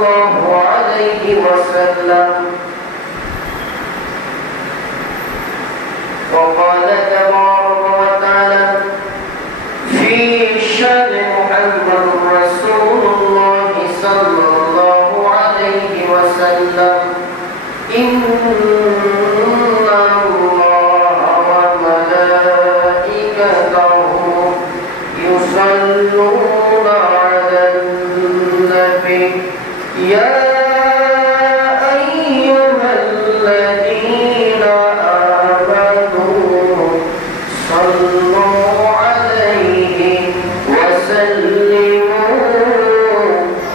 الله عليه وسلم. وقال تبارك وتعالى في شأن محمد رسول الله صلى الله عليه وسلم: إن الله وملائكته يصلون على النبي يا أيها الذين آمنوا صلوا عليه وسلموا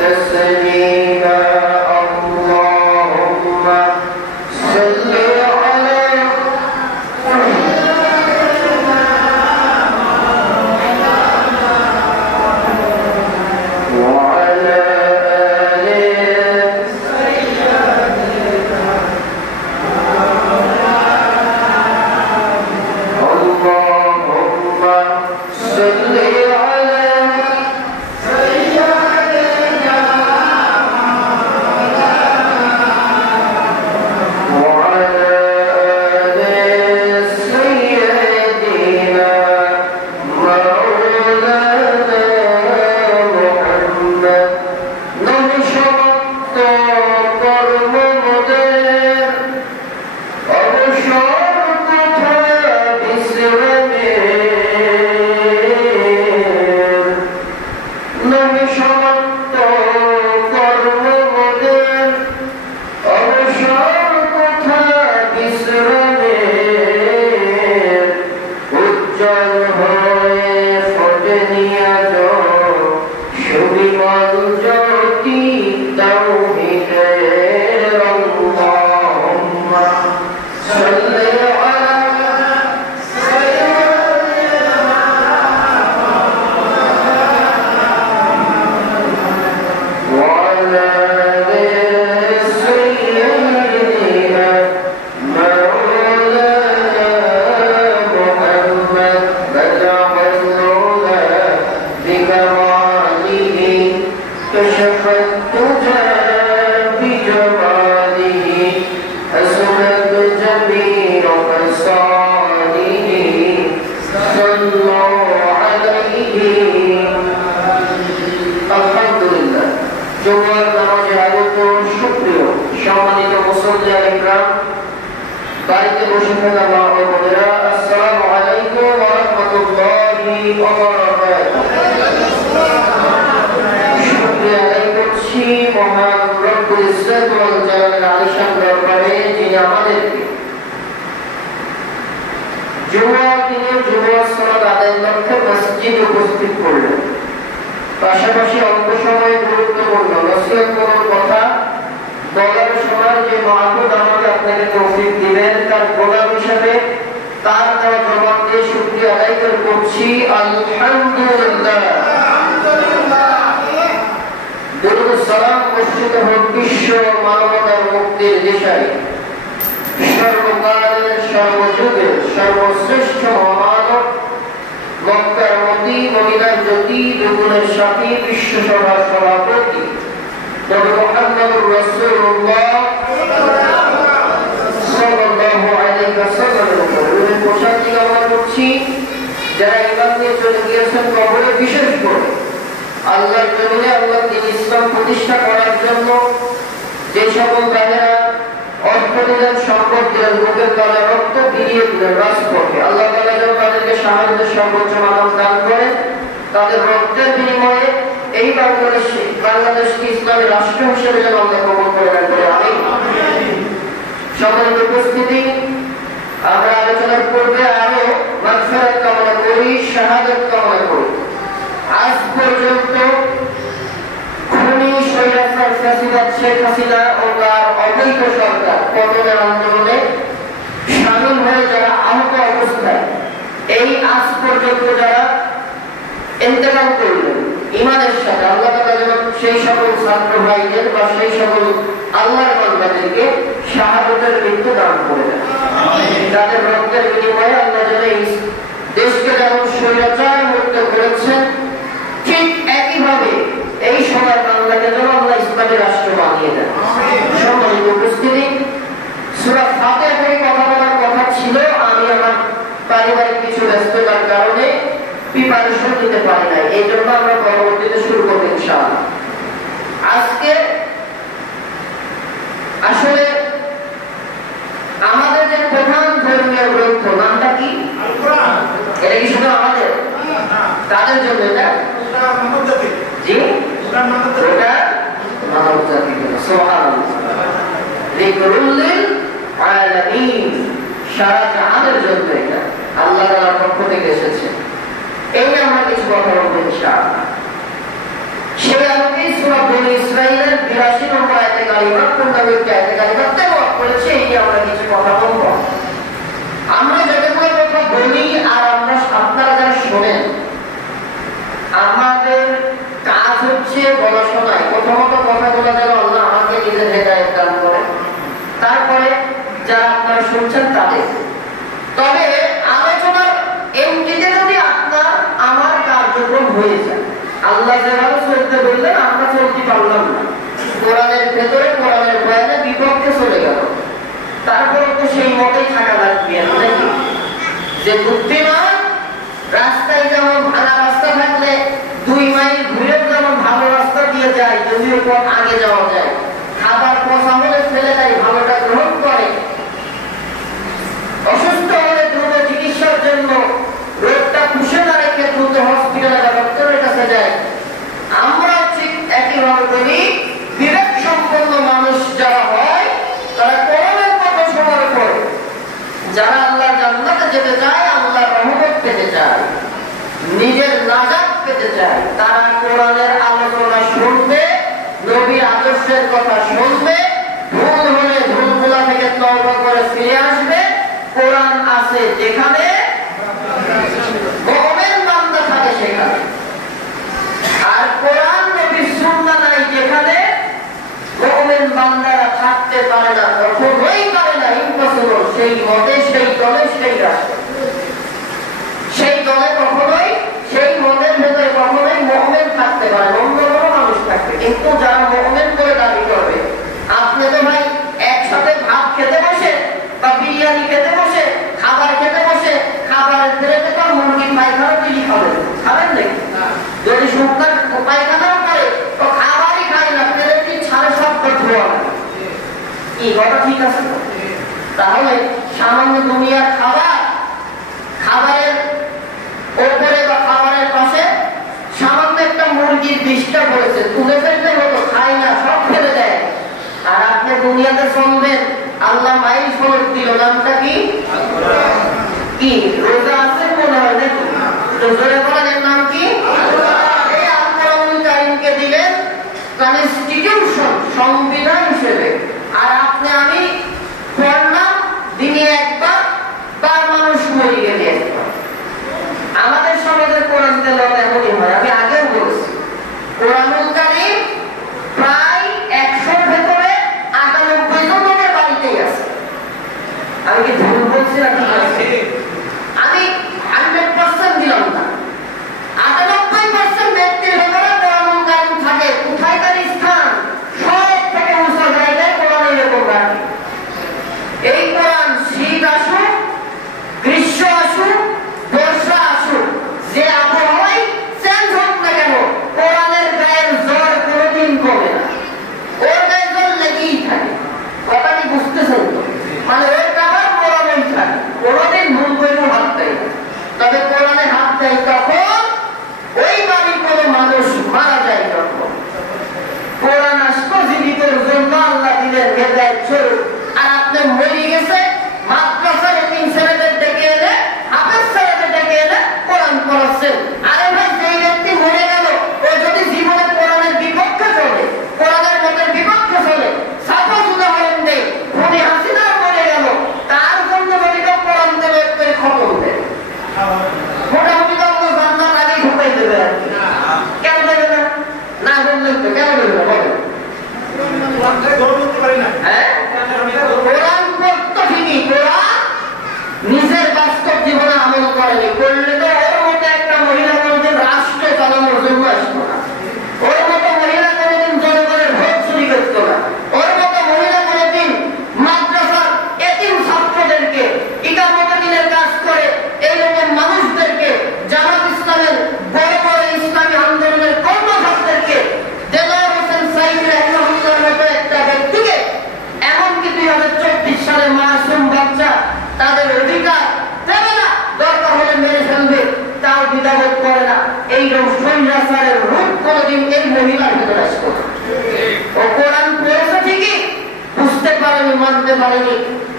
تسليما. اللهم صل على وعلى آله اللهم صل على وعلى آل سيدنا مولانا محمد. نشرت قرمدر أبشرت بسرمير نشرت قرمدر أبشرت بسرمير উজ্জ্বল হয়ে ফোটেনি আলো সুবিমল জ্যোতি তাওহীদের। আল্লাহুম্মা সাল্লি আলা وعلى آل سيدنا مولانا محمد. بلغ العلا بكماله كشف الدجى بجماله حسنت جميع خصاله صلوا عليه. আলহামদুলিল্লাহ। জুমার নামাজে আগত সুপ্রিয় সম্মানিত মুসল্লিয়ান ইকরাম, বাড়িতে বসে থাকা মা ও বোনেরা, আসসালামু আলাইকুম ওয়া রাহমাতুল্লাহি ওয়া বারাকাতুহু। শুকরিয়া আদায় করছি মহান রব্বুল ইজ্জত ওয়াল জালালের আলিশান দরবারে, যিনি আমাদেরকে জুমার দিনে জুমার সালাত আদায়ের লক্ষ্যে মসজিদে উপস্থিত করলেন। পাশাপাশি অল্প সময়ে গুরুত্বপূর্ণ নসিহতমূলক কথা বলার সময় যে মাহবুব আমাকে আপনাকে তৌফিক দিবেন, তার গোলাম হিসাবে তার দেওয়া জবাব দিয়ে শুকরিয়া আদায় করছি। আলহামদুলিল্লাহ। দরুদ সালাম বর্ষিত হোক বিশ্ব মানবতার মুক্তির দিশায় সর্বকালের সর্বযুগের সর্বশ্রেষ্ঠ মহামানব মক্কার মতি মদিনার জ্যোতি দুগুণের সাথী বিশ্বসভার সভাপতি নবী মুহাম্মদুর রাসূলুল্লাহ সাল্লাল্লাহু আলাইহি ওয়াসাল্লামের উপর প্রশান্তি কামনা করছি। যারা ঈমান নিয়ে চলে গিয়েছেন কবরে, বিশেষ করে আল্লাহর জমিনে আল্লাহর দ্বীন ইসলাম প্রতিষ্ঠা করার জন্য যে সকল ভাইয়েরা অর্থ দিলেন, সম্পদ দিলেন, বুকের তাজা রক্ত বিলিয়ে দিলেন রাজপথে, আল্লাহ তাআলা যেন তাদেরকে শাহাদাতের সর্বোচ্চ মানব দান করেন। তাদের রক্তের বিনিময়ে এই বাংলাদেশকে ইসলামী রাষ্ট্র হিসেবে যেন আল্লাহ কবুল করে নেন বলে আমিন। সম্মানিত উপস্থিতি, আমরা আলোচনার পূর্বে আরো মাগফিরাত কামনা করি, শাহাদাত কামনা করি। আজ পর্যন্ত খুনি স্বৈরাচার ফ্যাসিবাদ শেখ হাসিনা ও তার অবৈধ সরকার পতনের আন্দোলনে শামিল হয়ে যারা আহত অবস্থায় এই আজ পর্যন্ত যারা ইন্তেকাল করলেন ইমানের সাথে, আল্লাহ তাআলা যেন সেই সকল ছাত্র ভাইদের বা সেই সকল আল্লাহর বান্দাদেরকে শাহাদাতের মৃত্যু দান করে দেন। তাদের রক্তের বিনিময়ে আল্লাহ যেন এই দেশকে যেমন স্বৈরাচার মুক্ত করেছেন, ঠিক একইভাবে এই সময় বাংলাকে যেন আল্লাহ ইসলাম ইসলামী রাষ্ট্র বানিয়ে দেন। সম্মানিত উপস্থিতি, সূরা ফাতিহা থেকে কথা বলার কথা ছিল, আমি আমার পারিবারিক কিছু ব্যস্ততার কারণে প্রিপারেশন নিতে পারি নাই, এই জন্য আমরা পরবর্তীতে শুরু করবো ইনশাআল্লাহ। আজকে আসলে আমাদের যে প্রধান ধর্মীয় গ্রন্থ নামটা কি? এটা কি শুধু আমাদের? তাদের জন্য এটা জি ওটা মানব জাতি সারা জাহানের জন্য এটা আল্লাহ তাআলার পক্ষ থেকে এসেছে। এই আমরা কিছু কথা বলবো ইনশাআল্লাহ। সেই আলোকে সূরা বনী ইসরাঈলের ৮২ নম্বর আয়াতে কারিমা পূর্ণাঙ্গ আয়াতে কারিমা তেলাওয়াত করেছে, এই আমরা কিছু কথা বলবো। আমরা যতগুলো কথা বলি আর আপনারা যারা শোনেন, আমাদের কাজ হচ্ছে বলা শোনায়। প্রথমত কথাগুলো যেন আল্লাহ আমাকে নিজের হেদায়েত দান করে, তারপরে যারা আপনারা শুনছেন তাদের। তবে আলোচনার এমনিতে যদি আপনার আমার কার্যক্রম হয়ে যায়, আল্লাহ যেভাবে চলতে বললেন আমরা চলতে পারলাম না, কোরআনের ভেতরে কোরআনের বয়ানের বিপক্ষে চলে গেল, তারপরে তো সেই মতেই থাকা লাগবে নাকি? যে বুদ্ধিমান রাস্তায় যেমন ভালো রাস্তা থাকলে 2 মাইল ঘুরে যেমন ভালো রাস্তা দিয়ে যায়, যদিও পথ আগে যাওয়া যায়, খাবার পচা হলে ফেলে দেয়, ভালোটা গ্রহণ করে, অসুস্থ হলে দ্রুত চিকিৎসার জন্য রোগটা পুষে না রেখে দ্রুত হসপিটালে বা ডক্টরের কাছে যায়। আমরা ঠিক একইভাবে বলি, বিবেক সম্পন্ন মানুষ যারা হয় তারা কোরআনের কথা শোনার পর যারা আল্লাহ জান্নাতে যেতে চায়, আল্লাহর রহমত পেতে চায়, নিজের নাজাত পেতে চায়, তারা কোরআনের আলোচনা শুনবে, নবীর আদর্শের কথা শুনবে, ভুল হলে ভুলগুলা থেকে তওবা করে ফিরে আসবে। কোরআন আছে যেখানে মুমিন বান্দা থাকে সেখানে, আর কোরআন নবীর সুন্নাহ নাই যেখানে মুমিন বান্দারা থাকতে পারে না, কখনোই পারে না, ইম্পসিবল। সেই মতে, সেই দলে, সেই রাষ্ট্রে, সেই দলে কখনোই, সেই মতের ভেতরে কখনোই মুমিন থাকতে পারে, অন্য কোনো মানুষ থাকবে। কিন্তু যারা মুমিন করে দাবি করবে, আপনি তো ভাই একসাথে ভাত খেতে বসে বা বিরিয়ানি খেতে বসে, খাবার খেতে বসে, খাবারের প্লেটে তো মুরগির পায়খানা তুলি খাবেন নাকি? যদি শুকনা পায়খানাও করে তো খাবারই খায় না, প্লেটটি ছাড়ে সব ধোয়া লাগে। কি কথা ঠিক আছে? তাহলে সামান্য দুনিয়ার খাবারের ওপরে বা খাবারের পাশে সামান্য একটা মুরগির বিষটা পড়েছে, তুলে ফেলতে হতো, খায় না, সব ফেলে দেয়। আর আপনি দুনিয়াতে শুনবেন আল্লাহ মাইল ফরজ দিল, নামটা কি? কি রোজা আছে মনে হয় নাকি? তো জোরে বলেন এর নাম কি? এই আল্লাহুল কারীমকে দিলেন কনস্টিটিউশন, সংবিধান হিসেবে। আর আপনি আমি পড়লাম দিনে একবার, বা মানুষ মরে গেলে একবার। আমাদের সমাজের কোরআন তেলাওয়াত এমনই হয়। আমি আগেও বলছি, কোরআনুল কারীম প্রায় 100 ভেতরে 98 জনের বাড়িতেই আছে। আমি কি ভুল বলছি না? ঠিক আছে, আমি 100% দিলাম না, 98% ব্যক্তির ভেতরে কোরআনুল কারীম থাকে। কোথায় তার স্থান? সব থেকে উঁচু জায়গায় কোরআন এরকম রাখে। এই কোরআন শীত আসুক, গ্রীষ্ম আসুক, বর্ষা আসুক, যে আবহাওয়াই চেঞ্জ হোক না কেন, কোরআনের গায়ের জ্বর কোনোদিন কমে না, ওর গায়ে জ্বর লেগেই থাকে। কথা কি বুঝতেছেন তো? মানে ওর কাবার কোরআনেই থাকে, কোনোদিন ভুল করেও হাত দেয় না। তবে কোরআনে হাত দেয় তখন ওই বাড়ির কোনো মানুষ মারা যায় তখন। কোরআন আসতো জীবিতের জন্য, আল্লাহ দিলেন হেদায়েত স্বরূপ। আর আপনি মরে গেছে, মাদ্রাসার এতিম ছেলেদের ডেকে এনে, হাফেজ ছেলেদের ডেকে এনে কোরআন পড়াচ্ছেন। আরে ভাই, যেই ব্যক্তি মরে গেল, ও যদি জীবনে কোরআনের বিপক্ষে চলে, কোরআনের মতের বিপক্ষে চলে, সাপোজ উদাহরণ নেই, খুনি হাসিনা মরে গেল, তার জন্য যদি কেউ কোরআন তেলাওয়াত করে খতম দেয়, মোটামুটি তো আল্লাহ জান্নাত আগেই ঢুকাই দেবে। আর কি কেন দেবে না? না বললেন তো কেন দেবে না বলেন? হ্যাঁ, কোরআন পড়তো ঠিকই, কোরআন নিজের বাস্তব জীবনে আমল করেনি। করলে তো ওর মতো একটা মহিলা কোনোদিন রাষ্ট্র চালানোর জন্য আসতো না, ওর মতো মহিলা কোনোদিন জনগণের ভোট চুরি এই মহিলার ভেতরে আসতো। ও কোরআন পড়েছে ঠিকই, বুঝতে পারেনি, মানতে পারেনি।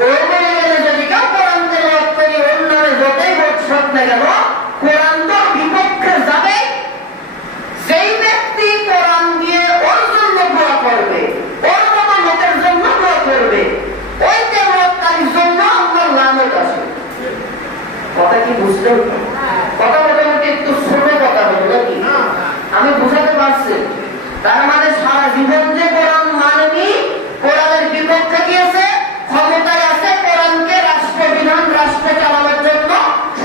ওই মহিলা যদি কেউ কোরআন তেলাওয়াত করে ওর নামে যতই ভোট সব না কেন, কোরআন তো বিপক্ষে যাবে। সেই ব্যক্তি কোরআন দিয়ে ওর জন্য দোয়া করবে, ওর মতো লোকের জন্য দোয়া করবে, ওই তেলাওয়াতকারীর জন্য আমার লানত আছে। কথা কি বুঝতে হবে? কথা মোটামুটি একটু ছোট কথা হলো নাকি? আমি বুঝাতে পারছি। তার মানে সারা জীবন যে কোরআন মানেনি, কোরআনের বিপক্ষে গিয়েছে, ক্ষমতায় আছে কোরআনকে রাষ্ট্রবিধান রাষ্ট্র চালানোর জন্য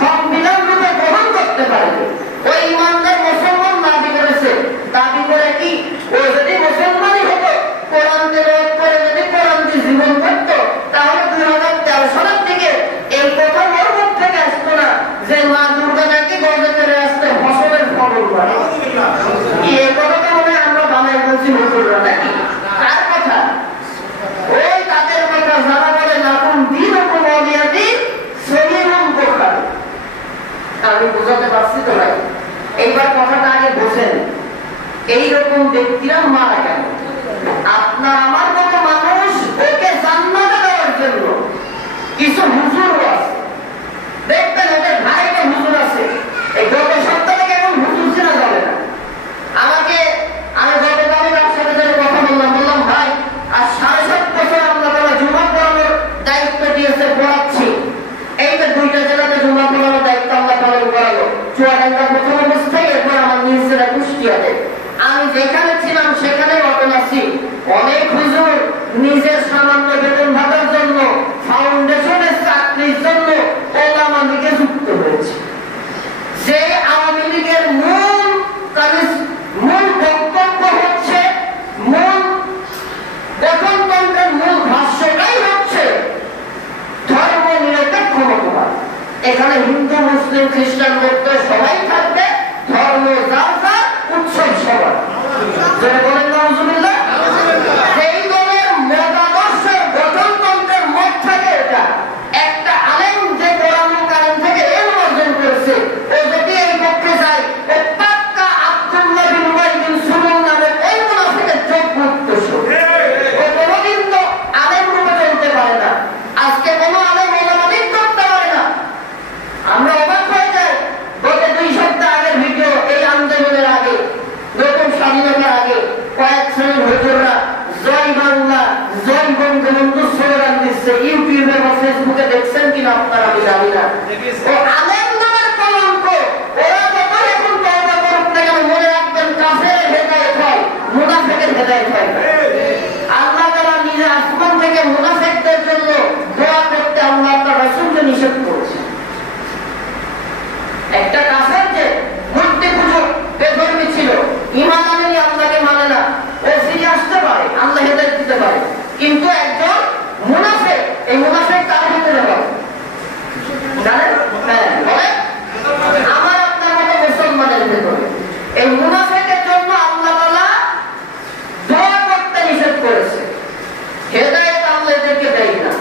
সংবিধান রূপে গ্রহণ করতে পারবে, ওই ইমানদার মুসলমান দাবি করেছে। দাবি করে কি ও যদি মুসলমানই হতো, কোরআন তেলাওয়াত করে যদি কোরআন দিয়ে জীবন করত, তাহলে 2013 সালের দিকে এই কথা ওর মুখ থেকে আসতো না যে মা দুর্গা নাকি গজে করে আসতে ফসলের ফলন করে। এই কথাটা মনে আমরা বানাই বলছি হুজুররা নাকি? কার কথা? ওই তাদের কথা যারা বলে লাকুম দীনুকুম ওয়ালিয়া দীন, সহিহুল বুখারী। আমি বুঝাতে পারছি তো ভাই? এইবার কথাটা আগে বোঝেন। এইরকম ব্যক্তিরা মারা গেল, আপনার আমার মতো মানুষ ওকে জান্নাতে দেওয়ার জন্য কিছু হুজুর আছে, দেখবেন ওদের ভাইকে হুজুর আছে। এই গত সপ্তাহ থেকে এখন হুজুর চেনা যাবে না। আমি গতকাল সাথে সাথে কথা বললাম ভাই আর 7.5 বছর আমরা জুমা পড়ানোর দায়িত্ব দিয়েছে, পড়াচ্ছি। এই যে 2টা জেলাতে জুমা পড়ানোর দায়িত্ব আমরা পালন করালো। চুয়াডাঙ্গা প্রথম অবস্থায়, এরপর আমার নিজ জেলা কুষ্টিয়াতে। আমি যেখানে ছিলাম সেখানে অটল আছি। অনেক হুজুর নিজের সামান্য বেতন ভাতার জন্য, ফাউন্ডেশনের চাকরির জন্য ওলামা লীগে যুক্ত হয়েছে। যে আওয়ামী লীগের মূল বক্তব্য হচ্ছে, মূল গঠনতন্ত্রের মূল ভাষ্যটাই হচ্ছে ধর্ম নিরপেক্ষ মতবাদ। এখানে হিন্দু মুসলিম খ্রিস্টান বৌদ্ধ সবাই থাকবে, ধর্ম যার যার, উৎসব সবার। বলেন নাউজুবিল্লাহ। সেই দলের মতাদর্শের গঠনতন্ত্রের মত থাকে এটা। একটা আলেম যে কোরআন কারিম থেকে এলম অর্জন করেছে, ও যদি এই পক্ষে যায়, ও পাক্কা আব্দুল্লাহ বিন উবাই বিন সুলুল নামে ওই মুনাফিকের যোগ্য উত্তরসূরি। ও কোনোদিন তো আলেম রূপে চলতে পারে না। আজকে কোনো আলেম ওলামালিক করতে পারে না। আমরা অবাক হয়ে যাই। গত 2 সপ্তাহ আগের ভিডিও, এই আন্দোলনের আগে, নতুন স্বাধীনতার আগে কয়েক শ্রেণীর হুজুররা জয় বাংলা, জয় বঙ্গবন্ধু স্লোগান দিচ্ছে। ইউটিউবে বা ফেসবুকে দেখছেন কিনা আপনারা আমি জানি না। ও আলেম নামের কলঙ্ক। ওরা যত এখন তওবা করুক না কেন, মনে রাখবেন কাফেরের হেদায়েত হয়, মুনাফিকের হেদায়েত হয় না। আল্লাহ তাআলা নিজে আসমান থেকে মুনাফিকদের জন্য দোয়া করতে আল্লাহ তার রাসূলকে নিষেধ করেছেন। একটা কাফের যে মূর্তি পূজক বেধর্মী ছিল, ঈমান আনেনি, আল্লাহকে মানে না, ও ফিরে আসতে পারে, আল্লাহ হেদায়েত দিতে পারে। কিন্তু একজন মুনাফিক, এই মুনাফিক কার ভিতরে হয় জানেন? হ্যাঁ, বলে আমার আপনার মতো মুসলমানের ভিতরে। এই মুনাফিকের জন্য আল্লাহ তাআলা দোয়া করতে নিষেধ করেছে। হেদায়েত আল্লাহ এদেরকে দেয় না।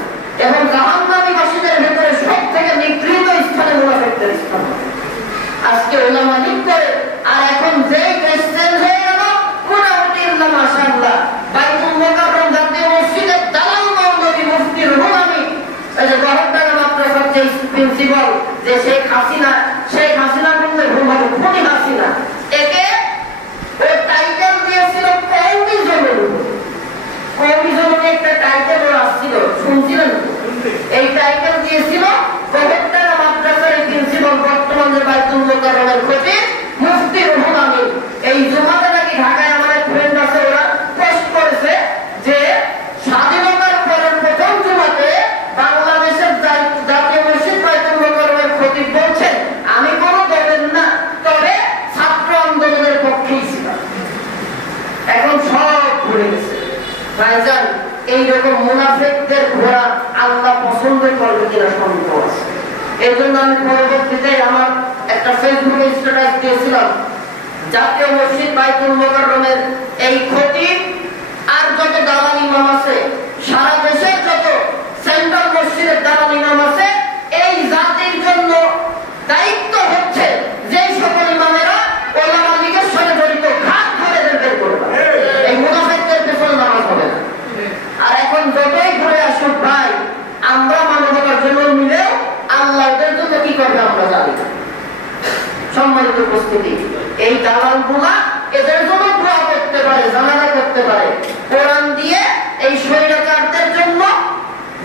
এবং জাহান্নামীবাসীদের ভিতরে সবথেকে নিগৃহীত স্থানে মুনাফিকদের স্থান। আজকে ওলামা লীগ করে, আর এখন যেই দেশ চেঞ্জ হয়ে গেল, মোটামুটি মাশাআল্লাহ বাইতুল মুকাররম জাতীয় মসজিদের দালাল মৌলভী মুফতি রুহুল আমিন, এই যে গহরডাঙ্গা মাদ্রাসার যে প্রিন্সিপাল, যে শেখ হাসিনা বললে ভুল হবে, খুনি হাসিনা, একে ওই টাইটেল দিয়েছিল কওমি জননী। কওমি জননী একটা টাইটেল ওর আসছিল, শুনছিলেন? এই টাইটেল দিয়েছিল গহরডাঙ্গা মাদ্রাসার প্রিন্সিপাল, বর্তমান যে বাইতুল মুকাররমের খতিব মুফতি রুহুল আমিন। এই জুমাতে নাকি ঢাকায় আমার এক ফ্রেন্ড আছে, ওরা পোস্ট করেছে যে স্বাধীনতার পরের প্রথম জুমাতে বাংলাদেশের জাতীয় মসজিদ বাইতুল মুকাররমের খতিব বলছেন, আমি কোনো দলের না, তবে ছাত্র আন্দোলনের পক্ষেই ছিলাম। এখন সব ভুলে গেছে। ভাইজান, এইরকম মুনাফিকদের ঘোরা আল্লাহ পছন্দ করবে কিনা সন্দেহ আছে। এই জন্য আমি পরবর্তীতে আমার একটা ফেসবুকে স্ট্যাটাস দিয়েছিলাম, জাতীয় মসজিদ বাইতুল মুকাররমের এই খতিব আর যত দালাল ইমাম আছে, সারা দেশের যত সেন্ট্রাল মসজিদের দালাল ইমাম আছে, এই জাতির জন্য দায়িত্ব হচ্ছে যে সকল ইমামেরা ওলামা লীগের সাথে জড়িত, ঘাট ধরে এদেরকে করতে পারে। কোরআন দিয়ে এই স্বৈরাচারদের জন্য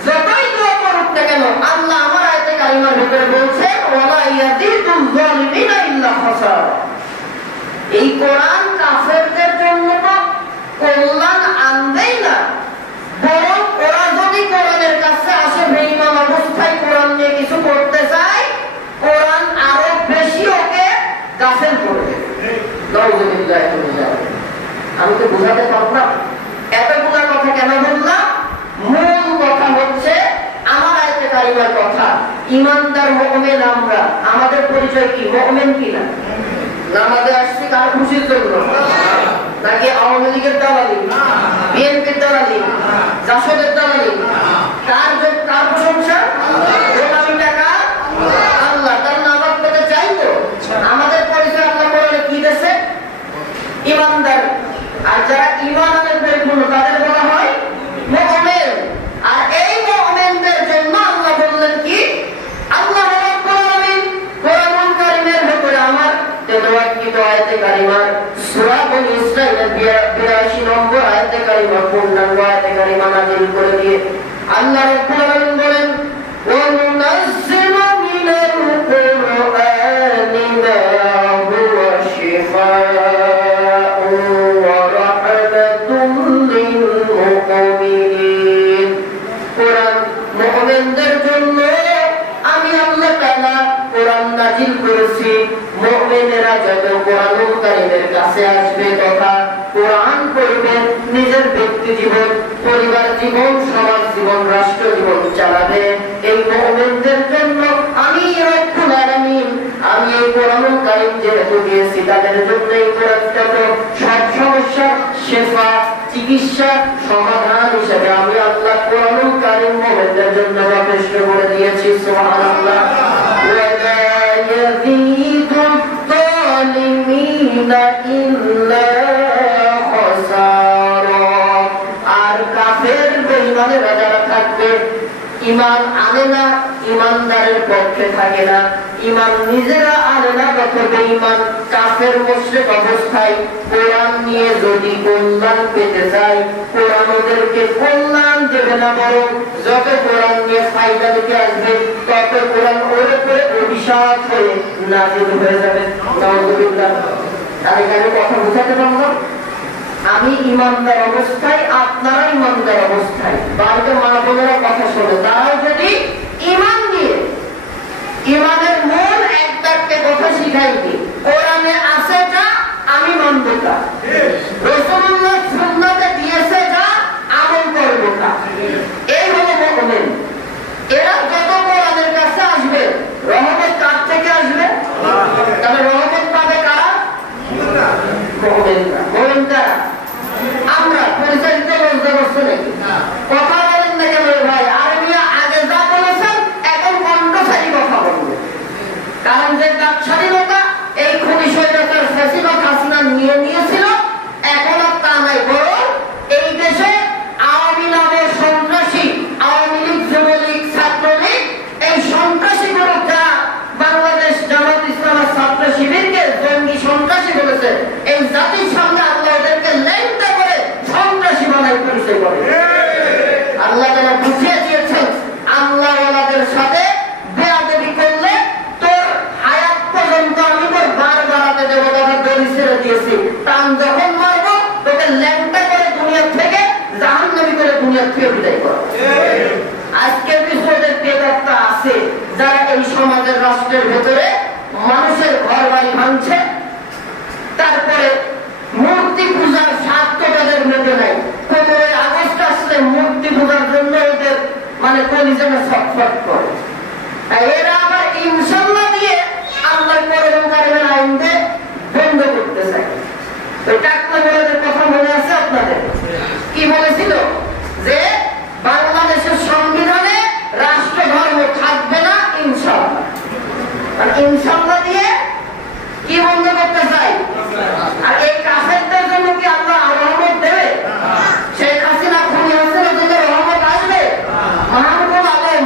যতই দোয়া করুক না কেন, আল্লাহ আমার আয়াতে কারিমার ভিতরে বলছেন ওয়ালা ইয়াজিদুল যালিমিনা ইল্লা খাসারা। এই কোরআন কাফেরদের জন্য তো কল্যাণ আনবেই না, বরং ওরা যদি কোরআনের কাছে আসে বেঈমান অবস্থায় কোরআন নিয়ে কিছু করতে চায়, কোরআন আরো বেশি ওকে গাফেল করবে। আমি তো বুঝাতে পারলাম এতগুলা কথা কেন বললাম? মূল কথা হচ্ছে আমার আয়াতে কারিমার কথা, ইমানদার মুমিন আমরা। আমাদের পরিচয় কি? মুমিন কিনা? নামাজে আসছি কার খুশির জন্য? নাকি আওয়ামী লীগের দালালি, বিএনপির দালালি, জাসদের দালালি? কার প্রশংসা? গোলামি টাকা আল্লাহ। তার নামাজ পেতে চাই তো? আমাদের পরিচয় আল্লাহ কোরআনে কি দিয়েছে? ইমানদার। আর যারা ঈমানের পরিপূর্ণ তাদের বলা হয় মুমিন। আর এই মুমিনদের জন্য আল্লাহ বললেন কি? আল্লাহ রাব্বুল আলামিন কোরআনুল কারীমের ভিতরে আমার তেলাওয়াতকৃত আয়াতে কারিমার সূরা বনী ইসরাঈলের 82 নম্বর আয়াতে কারিমা পূর্ণাঙ্গ আয়াতে কারিমা নাযিল করে দিয়ে আল্লাহ রাব্বুল আলামিন বলেন ওয়া নুনাজ্জিলু মিনাল কুরআনি মা হুয়া শিফাa'un ওয়া রাহমাতুন লিল মুমিনিন। কোরআন মুমিনদের জন্য আমি আল্লাহ তাআলা কোরআন নাযিল করেছি। মুমিনেরা যত কোরআনুল কারীমের কাছে আসবে তথা কোরআন পড়বে, নিজের ব্যক্তি জীবন, পরিবার জীবন, সমাজ জীবন, রাষ্ট্র জীবন চালাবে, এই মুমিনদের জন্য আমি রব্বুল আলামিন আমি এই কোরআনুল কারীম যেহেতু দিয়েছি তাদের জন্য এই কোরআনটা তো সব সমস্যার শিফা, চিকিৎসা, সমাধান হিসেবে আমি আল্লাহ কোরআনুল কারীম মুমিনদের জন্য যথেষ্ট করে দিয়েছি। সুবহানাল্লাহ। আর কাফের বেঈমানেরা যারা থাকবে, ঈমান আনে না, ঈমানদারের পক্ষে থাকে না, ঈমান নিজেরা আনে না, তত বেঈমান কাফের মুশরিক অবস্থায় কোরআন নিয়ে যদি কল্যাণ পেতে চায়, কোরআন ওদেরকে কল্যাণ দেবে না, বরং যত কোরআন নিয়ে ফায়দা দিতে আসবে তত কোরআন ওর উপরে অভিশাপ হয়ে নাযিল হয়ে যাবে। নাউযুবিল্লাহ। তাহলে আমি কথা বুঝাতে পারলাম? আমি ইমানদার অবস্থায়, আপনারা ইমানদার অবস্থায়, বাড়িতে মা বোনেরা কথা শোনে, তারাও যদি ইমান নিয়ে ইমানের মূল একটাকে কথা শিখাইবি, কোরআনে আছে যা আমি মানব তা, রাসূলুল্লাহ সুন্নাতে দিয়েছে যা আমল করব তা, এই হলো মুমিন। এরা যত কোরআনের কাছে আসবে, রহমত কার থেকে আসবে? তাহলে রহমত পাবে কারা? মুমিনরা। মুমিনরা আমরা পরিচালিত লজ্জা করছে নাকি? কথা বলেন না কেন ভাই? আরবিয়া আগে যা বলেছেন এখন কণ্ঠসারী কথা বলবে। কারণ যে স্বাধীনতা এই খুনি স্বৈরাচার ফ্যাসিবাদ হাসিনা নিয়ে নিয়েছিল, এখন আর তা নাই, বরং এই দেশে আওয়ামী নামের সন্ত্রাসী, আওয়ামী লীগ, যুবলীগ, ছাত্রলীগ, এই সন্ত্রাসী গ্রুপটা বাংলাদেশ জামাত ইসলামের ছাত্র শিবিরকে জঙ্গি সন্ত্রাসী বলেছে। এই জাতির সামনে আল্লাহ ওদেরকে ল্যাংটা করে সন্ত্রাসী বানাই পরিচয় করে। আল্লাহ তাআলা বুঝিয়ে দিয়েছেন, আল্লাহওয়ালাদের সাথে বেয়াদবি করলে তোর হায়াত পর্যন্ত আমি তোর বার বাড়াতে দেবো, তাদের দড়ি ছেড়ে দিয়েছি, টান যখন মারবো তোকে ল্যাংটা করে দুনিয়া থেকে জাহান্নামী করে দুনিয়া থেকে বিদায় করো। আজকে কিছু ওদের বেদাত্তা আছে যারা এই সমাজের, রাষ্ট্রের ভেতরে মানুষের ঘর বাড়ি ভাঙছে, তারপরে মূর্তি পূজার স্বার্থ তাদের মেটে নাই। 15 আগস্ট আসলে মূর্তি পূজার জন্য ওদের মানে কলিজাটা ছটফট করে। এরা আবার ইনশাল্লাহ দিয়ে আল্লাহ কোরআনুল কারীমের আইনকে বন্ধ করতে চায়। ওই টাকলা বলাদের কথা মনে আছে আপনাদের? কি বলেছিল? যে বাংলাদেশের সংবিধানে রাষ্ট্র ধর্ম থাকবে না ইনশাল্লাহ। ইনশাল্লাহ দিয়ে কি বন্ধ করতে চাই? আর এই কাফেরদের জন্য কি আল্লাহ রহমত দেবে? শেখ হাসিনা খুনি হচ্ছে না, রহমত আসবে? মাহমুদুল আলম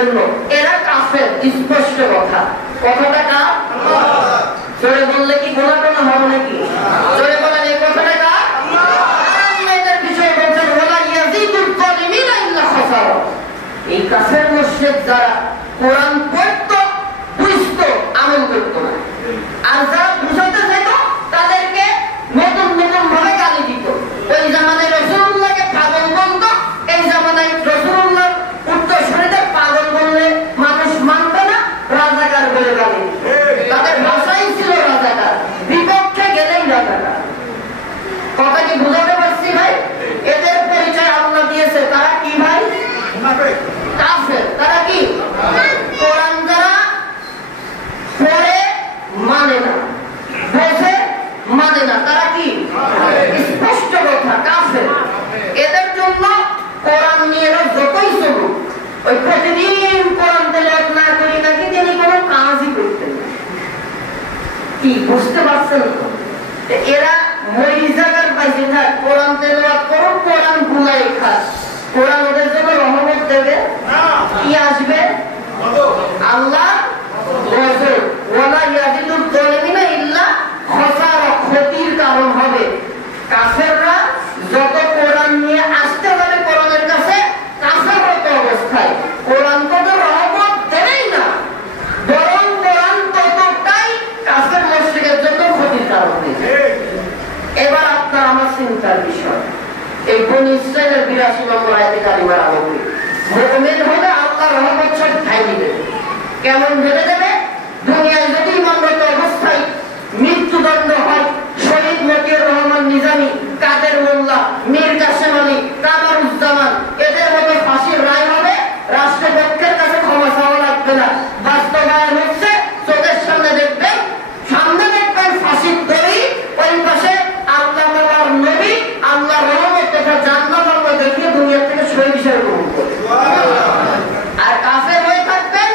জন্য এরা কাফের, স্পষ্ট কথা। কথাটা কার? জোরে বললে কি গোনা টোনা হবে নাকি? জোরে বলেন এই কথাটা কার? এদের বিষয়ে বলছেন ওয়ালা ইয়াজিদুল যালিমিনা ইল্লা খাসারা। এই কাফের মুশরিক যারা কোরআন পড়তো, বুঝতো, আমল করতো না, আর যারা বুঝাতে যেত তাদেরকে নতুন নতুন ভাবে গালি দিত। ওই জামানায় রাসূলুল্লাহকে পাগল বলতো, এই জামানায় রাসূলুল্লাহর উত্তরসূরিদের পাগল বললে মানুষ মানবে না, রাজাকার বলে গালি দিত। তাদের ভাষাই ছিল রাজাকার, বিপক্ষে গেলেই রাজাকার। কথা কি বুঝাতে পারছি ভাই? এদের পরিচয় আল্লাহ দিয়েছে, তারা কি ভাই? কাফের। তারা কি? কোরআন যারা পড়ে মানে না, বোঝে মানে না, তারা কি? স্পষ্ট কথা, কাফের। এদের জন্য কোরআন নিয়ে যতই চলুক, ওই প্রতিদিন কোরআন তেলাওয়াত না করি নাকি তিনি কোনো কাজই করতেন না। কি বুঝতে পারছেন তো? এরা ওই জায়গার পাইছে থাক, কোরআন তেলাওয়াত করো, কোরআন গুলাই খাস। কোরআন ওদের জন্য রহমত দেবে, কি আসবে? আল্লাহ গজব। ওয়ালা ইয়াজিদুল যালিমিনা ইল্লা খাসারা, ক্ষতির কারণ হবে। কাফেররা যত কোরআন নিয়ে আসতে যাবে কোরআনের কাছে কাফেরত অবস্থায়, কোরআন তো রহমত দেবেই না, বরং কোরআন ততটাই কাফের মুশরিকের জন্য ক্ষতির কারণ হবে। এবার আপনার আমার চিন্তার বিষয়, এই বনী ইসরাঈলের ৮২ নম্বর আয়াতে কারিমার আলোকে মুমিন হলে আল্লাহর রহমত সব ঢাই দিবে। কেমন ভেবে দেবে? দুনিয়ায় যদি ইমানরত অবস্থায় মৃত্যুদণ্ড হয়, শহীদ মতিউর রহমান নিজামী, কাদের মোল্লা, মীর কাসেম আলী, কামারুজ্জামান এদের মতো ফাঁসির রায় হবে, রাষ্ট্রপক্ষের কাছে ক্ষমা চাওয়া লাগবে না। বাস্তবায়ন হচ্ছে, চোখের সামনে দেখবেন, সামনে দেখবেন ফাঁসির দড়ি, ওই পাশে আল্লাহ তাআলার নবী, আল্লাহর রহমত তথা জান্নাত আল্লাহ দেখিয়ে দুনিয়া থেকে শহীদ হিসেবে গ্রহণ করবে। আর কাফের হয়ে থাকবেন,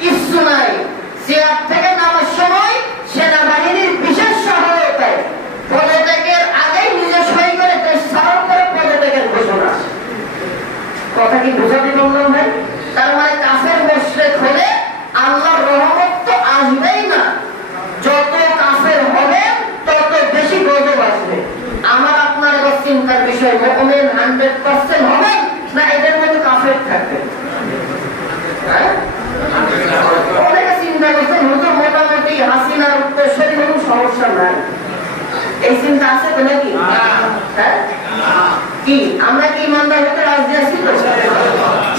কিচ্ছু নাই। সিরাত থেকে নামার সময় সেনাবাহিনীর বিশেষ সহায়তায় পদত্যাগের আগেই নিজে সই করে দেশ ছাড়ার করে পদত্যাগের ঘোষণা। কথা কি বুঝাতে পারলাম ভাই? তার মানে কাফের মুশরিক হলে আল্লাহর রহমত তো আসবেই না, যত কাফের হবে তত বেশি গজব আসবে। আমার আপনার এবার চিন্তার বিষয়, মুমিন 100% হবেন না এদের মধ্যে কাফের থাকবে? হ্যাঁ, অনেকে চিন্তা করছেন হুজুর মোটামুটি হাসিনার উত্তরসূরি কোনো সমস্যা নাই, এই চিন্তা আছে তো নাকি? হ্যাঁ, কি আমরা কি ইমানদার হতে রাজি আছি তো?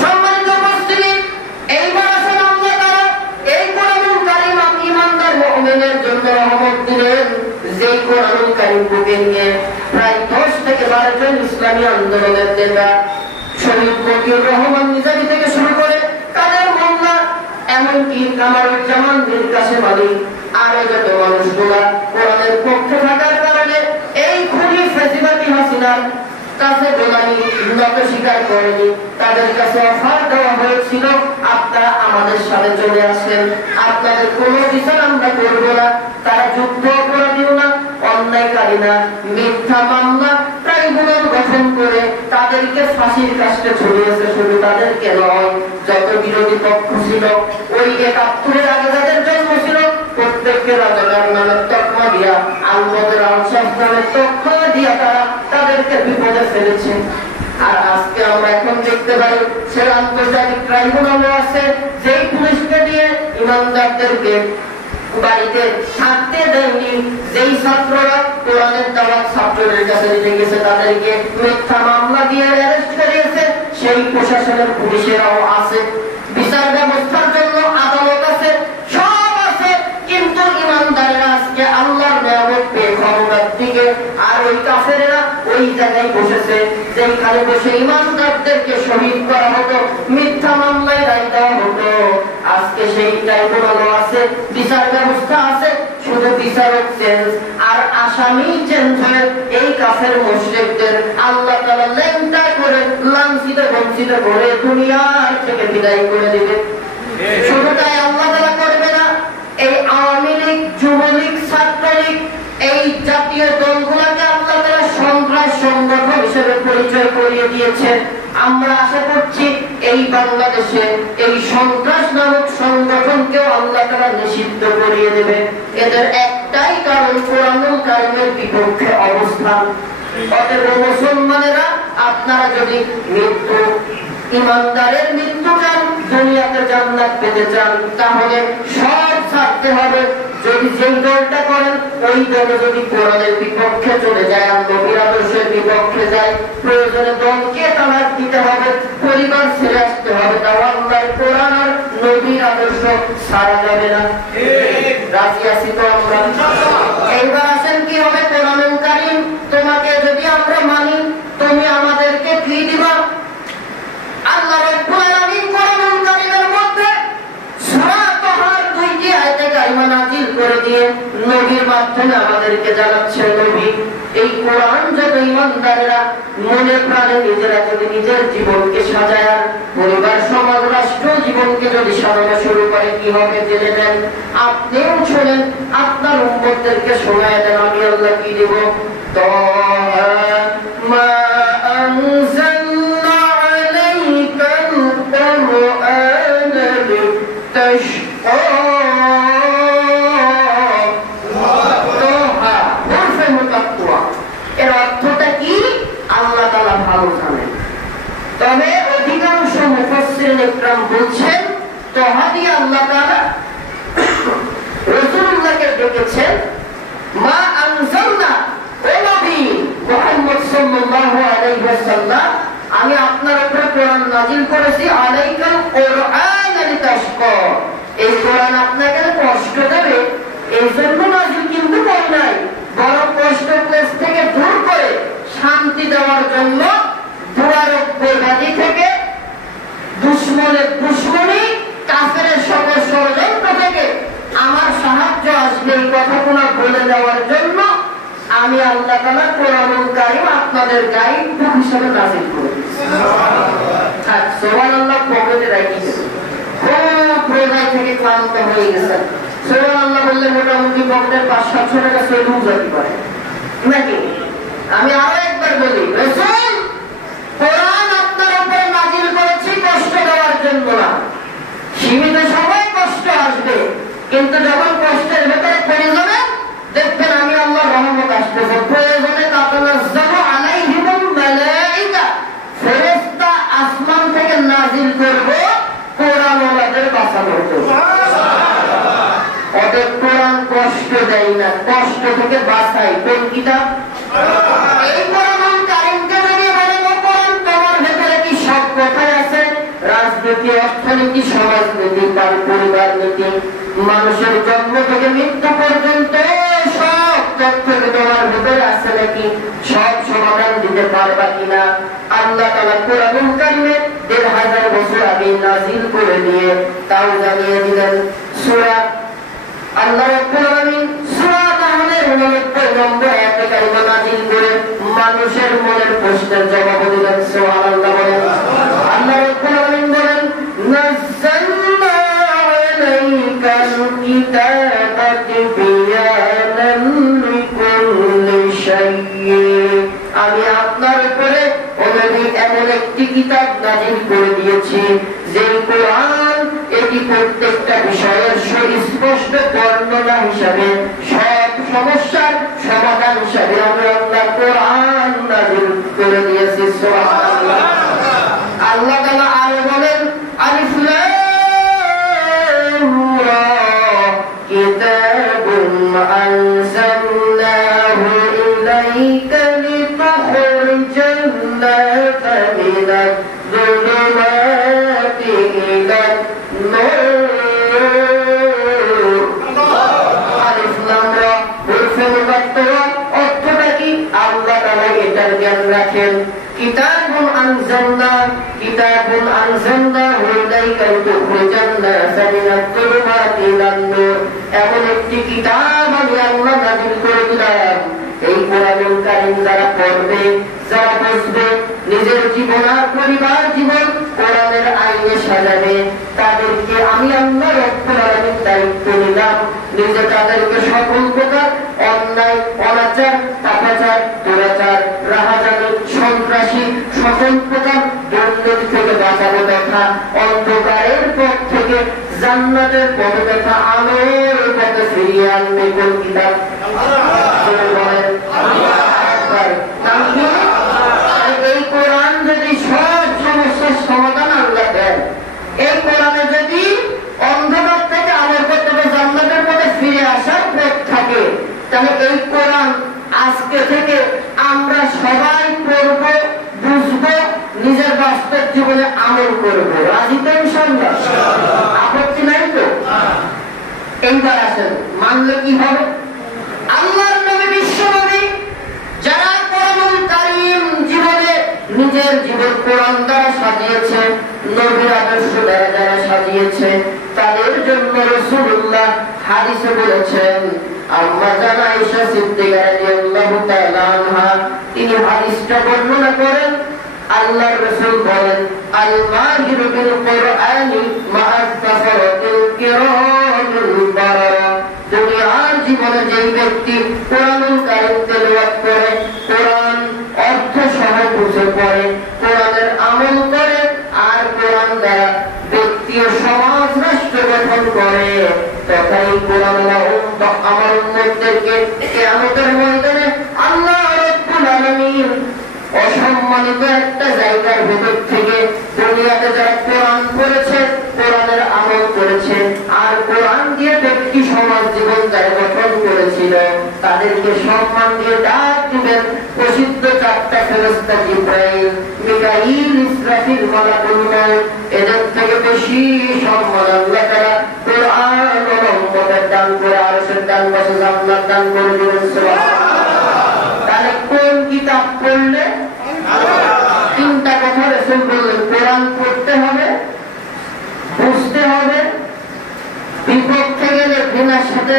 সম্মানিত উপস্থিতি, এইবার আসেন আল্লাহ তাআলা এই কোরআনুল কারীম ইমানদার মুমিনের জন্য রহমত দিলেন, যেই কোরআনুল কারীম বুকে নিয়ে প্রায় 10 থেকে 12 জন ইসলামী আন্দোলনের নেতা, শহীদ মতিউর রহমান নিজামী থেকে শুরু করে কাদের মোল্লা, এমনকি কামারুজ্জামান, মীর কাসেম আলী, আরো যত মানুষগুলা কোরআনের পক্ষে থাকার কারণে এই খুনি ফেসিবাদী হাসিনার কাছে গোলামি নত স্বীকার করেনি। তাদের কাছে অফার দেওয়া হয়েছিল, আপনারা আমাদের সাথে চলে আসেন, আপনাদের কোনো বিচার আমরা করব না। তারা যুদ্ধ অপরাধীও না, অন্যায়কারী না, মিথ্যা মামলা ট্রাইব্যুনাল গঠন করে তাদেরকে ফাঁসির কাস্টে ঝুলিয়েছে। শুধু তাদেরকে নয়, যত বিরোধী পক্ষ ছিল, ওই ৭১-এর আগে যাদের জন্ম ছিল, প্রত্যেককে রাজাকার নামের তকমা দিয়া, আলমদের আনসার নামের তকমা দিয়া তারা তাদেরকে বিপদে ফেলেছে। আর আজকে আমরা এখন দেখতে পাই সে আন্তর্জাতিক ট্রাইব্যুনালও আছে, যেই পুলিশকে দিয়ে ইমানদারদেরকে বাড়িতে থাকতে দেয়নি, যেই ছাত্ররা কোরআনের দাওয়াত ছাত্রদের কাছে নিতে গেছে তাদেরকে মিথ্যা মামলা দিয়ে অ্যারেস্ট করিয়েছে, সেই প্রশাসনের পুলিশেরাও আছে। বিচার ব্যবস্থার জন্য আদালত আছে, সব আছে, কিন্তু ইমানদাররা আজকে আল্লাহর নিয়ামত পেয়ে ক্ষমতার দিকে, আর ওই কাফেরেরা ওই জায়গায় বসেছে যেখানে বসে ইমানদারদেরকে শহীদ করা হতো, মিথ্যা মামলায় রায় দেওয়া হতো। আজকে সেই ট্রাইব্যুনালও আছে, বিচার ব্যবস্থা আছে, শুধু বিচারক চেঞ্জ আর আসামি চেঞ্জ হয়ে এই কাফের মুশরিকদের আল্লাহ তাআলা লেংটা করে লাঞ্ছিত বঞ্চিত করে দুনিয়ার থেকে বিদায় করে দিবে। শুধু তাই আল্লাহ তাআলা করবে না, এই আওয়ামী লীগ, যুবলীগ, ছাত্রলীগ, এই জাতীয় দলগুলোকে আল্লাহ তাআলা সন্ত্রাস সংগঠন হিসেবে পরিচয় করিয়ে দিয়েছে। আমরা আশা করছি এই বাংলাদেশে এই সন্ত্রাস নামক সংগঠনকেও আল্লাহ তাআলা নিষিদ্ধ করিয়ে দেবে। এদের একটাই কারণ, কোরআনুল কারীমের বিপক্ষে অবস্থান। অতএব মুসলমানেরা, আপনারা যদি মৃত্যু, ইমানদারের মৃত্যু চান, দুনিয়াতে জান্নাত পেতে চান, তাহলে সব ছাড়তে হবে। যদি যেই দলটা করেন ওই দলে যদি কোরআনের বিপক্ষে চলে যায় আর নবীর আদর্শের বিপক্ষে যায়, প্রয়োজনে দলকে তালাক দিতে হবে, পরিবার ছেড়ে আসতে হবে, তাও আল্লাহর কোরআন আর নবীর আদর্শ ছাড়া যাবে না। রাজি আছি তো আমরা? এইবার আসেন কি হবে? কোরআনুল কারীম তোমাকে যদি আমরা মানি, তুমি আমাদেরকে কি দিবা? আল্লাহ রাব্বুল আলামিন কোরআনুল কারীমের মধ্যে সূরা তাহার 2টি আয়াতে কারিমা নাযিল করে দিয়ে নবীর মাধ্যমে আমাদেরকে জানাচ্ছে, নবী এই কোরআন যদি ইমানদারেরা মনে প্রাণে নিজেরা যদি নিজের জীবনকে সাজায়, পরিবার, সমাজ, রাষ্ট্র জীবনকে যদি সাজানো শুরু করে কি হবে জেনে নেন। আপনিও শোনেন, আপনার উম্মতদেরকে শোনায় দেন। আমি আল্লাহ কি দেব? তাহা মা আনজালনা আলাইকাল কুরআনা লিতাশকা। এর অর্থটা কি আল্লাহ তাআলা ভালো জানেন। তবে অধিকাংশ মুফাসসিরিন ইকরাম বলছেন তাহা দিয়ে আল্লাহ তাআলা রাসূলুল্লাহকে ডেকেছেন, মা আনজালনা, ও নবী মুহাম্মদ সাল্লাল্লাহু আলাইহি ওয়াসাল্লাম, আমি আপনার উপরে কোরআন নাযিল করেছি, আলাইকাল কুরআন লিতাশকা, এই কোরআন আপনাকে কষ্ট দেবে এই জন্য নাযিল কিন্তু করে নাই, বরং কষ্ট ক্লেশ থেকে দূর করে শান্তি দেওয়ার জন্য, দুরারোগ্যবাদী থেকে, দুশমনের দুশমনি, কাফেরের সকল ষড়যন্ত্র থেকে আমার সাহায্য আসবে, এই কথাগুলো বলে দেওয়ার জন্য আমি আল্লাহ তাআলা কোরআনুল কারীম আপনাদের গাইড বুক হিসেবে নাযিল করেছি। সুবহানাল্লাহ, পকেটে রাখিয়েছেন, খুব প্রয়োজন থেকে ক্লান্ত হয়ে গেছেন। সুবহানাল্লাহ বললে মোটামুটি পকেটের 500-700 টাকা সেলু যেতে পারে নাকি? আমি আরো একবার বলি, রাসূল কোরআন আপনার উপরে নাযিল করেছি কষ্ট দেওয়ার জন্য না। সীমিত সময় কষ্ট আসবে, কিন্তু যখন কষ্টের ভেতরে পড়ে যাবে দেখবেন আমি আল্লাহর রহমত আসতেছে। প্রয়োজনে তাতানাজ্জালু আলাইহিমুল মালায়েকা, ফেরেশতা আসমান থেকে নাযিল করব কোরআন ওয়ালাদের বাঁচানোর জন্য। অতএব কোরআন কষ্ট দেয় না, কষ্ট থেকে বাঁচায়। কোন কিতাব? এই কোরআনুল কারীমকে যদি বলেন কোরআন তোমার ভেতরে কি সব কথাই আছে? রাজনীতি, অর্থনীতি, সমাজনীতি, পরিবার নীতি, মানুষের জন্ম থেকে মৃত্যু পর্যন্ত সব তথ্য তোমার ভেতরে আছে নাকি? সব সমাধান দিতে পারবা কিনা? আল্লাহ তাআলা কোরআনুল কারীমে ১৫০০ বছর আগে নাযিল করে দিয়ে তাও জানিয়ে দিলেন। সূরা আল্লাহ রাব্বুল আলামিন সূরা নাহলের 69 নম্বর আয়াতে কারিমা নাযিল করে মানুষের মনের প্রশ্নের জবাব দিলেন। সুবহানাল্লাহ বলেন। আল্লাহ রাব্বুল আলামিন বলেন, নাযালনা আলাইকাল কিতাবা তিবয়ানান লিকুল্লি শাইইন, আমি আপনার উপরে অলরেডি এমন একটি কিতাব নাযিল করে দিয়েছি যে কোরআন এটি প্রত্যেকটা বিষয়ের সুস্পষ্ট বর্ণনা হিসাবে, সব সমস্যার সমাধান হিসাবে আমি আল্লাহ কোরআন নাযিল করে দিয়েছি। সুবহানাল্লাহ। আল্লাহ তাআলা আরো বলেন, আলিফ লাম রা কিতাবুন আনজালনাহু ইলাইকা লিতুখরিজান নাসা মিনাজ যুলুমাতি ইলান নূর। আলিফ লাম রা হরফে মুকাত্তারা, অর্থটা কি? আল্লাহ তাআলা এটার জ্ঞান রাখেন। কিতাবুন আনজালনা, কিতাবুন আনজালনাহু ইলাইকা লিতুখরিজান নাসা মিনাজ যুলুমাতি ইলান নূর, এমন একটি কিতাব আমি আল্লাহ নাযিল করে দিলাম। এই কোরআনুল কারীম যারা পড়বে, যারা বুঝবে, নিজের জীবন আর পরিবার জীবন কোরআনের আইনে সাজাবে, তাদেরকে আমি আল্লাহ রাব্বুল আলামিন দায়িত্ব নিলাম নিজে তাদেরকে সকল প্রকার অন্যায়, অনাচার, পাপাচার, দুরাচার, রাহাজানি, সন্ত্রাসী, নদী থেকে বাঁচাবো তথা অন্ধকারের পথ থেকে জান্নাতের পথে তথা আলোর পথে ফিরিয়ে আনবে কোন কিতাব? এই কোরআন যদি সব সমস্যার সমাধান আল্লাহ দেন, এই কোরআনে যদি অন্ধকার থেকে আলোর পথে জান্নাতের পথে ফিরে আসার পথ থাকে, তাহলে এই কোরআন আজকে থেকে আমরা সবাই পড়ব, বুঝবো, নিজের বাস্তব জীবনে আমল করব। রাজি তো ইনশাআল্লাহ? আপত্তি নাই তো? এইবার আসেন, মানলে কি হবে? আল্লাহর নবী বিশ্বনবী যারা কোরআনুল কারীম জীবনে নিজের জীবন কোরআন দ্বারা সাজিয়েছে, নবীর আদর্শ দ্বারা যারা সাজিয়েছে, তাদের জন্য রাসূলুল্লাহ হাদিসে বলেছেন, আম্মা জান আয়েশা সিদ্দিকা রাদিয়াল্লাহু তাআলা আনহা তিনি হাদিসটা বর্ণনা করেন, আল্লাহর রাসূল বলেন, আল মাহিরু বিল কুরআনি মা'a সাফারাতিল কিরামিল বারারা। দুনিয়ার জীবনে যেই ব্যক্তি কোরআনুল কারীম তেলাওয়াত করে, কোরআন অর্থ সহ বুঝে পড়ে, কোরআনের আমল করে, আর কোরআন দ্বারা ব্যক্তি ও সমাজ রাষ্ট্র গঠন করে, তথা এই কোরআন আমার উম্মতদেরকে কিয়ামতের ময়দানে আল্লাহ রাব্বুল আলামিন অসম্মানিত একটা জায়গার ভেতর থেকে দুনিয়াতে যারা কোরআন পড়েছে, কোরআনের আমল করেছে, আর কোরআন দিয়ে ব্যক্তি সমাজ জীবন যারা গঠন করেছিল, তাদেরকে সম্মান দিয়ে ডাক দিবেন প্রসিদ্ধ চারটা ফেরেশতা জিবরাইল, মিকাঈল, ইসরাফিল, মালাকুল মউত। এদের থেকে বেশি সম্মান আল্লাহ তাআলা কোরআন ও রহমতের দান করে আরশের ডান পাশে জান্নাত দান করে দিবেন। সুবহানাল্লাহ। তাহলে কোন কিতাব পড়লে? তিনটা কথা রাসূল বললেন, কোরআন পড়তে হবে, বুঝতে হবে, বিপক্ষে গেলে ঘৃণার সাথে,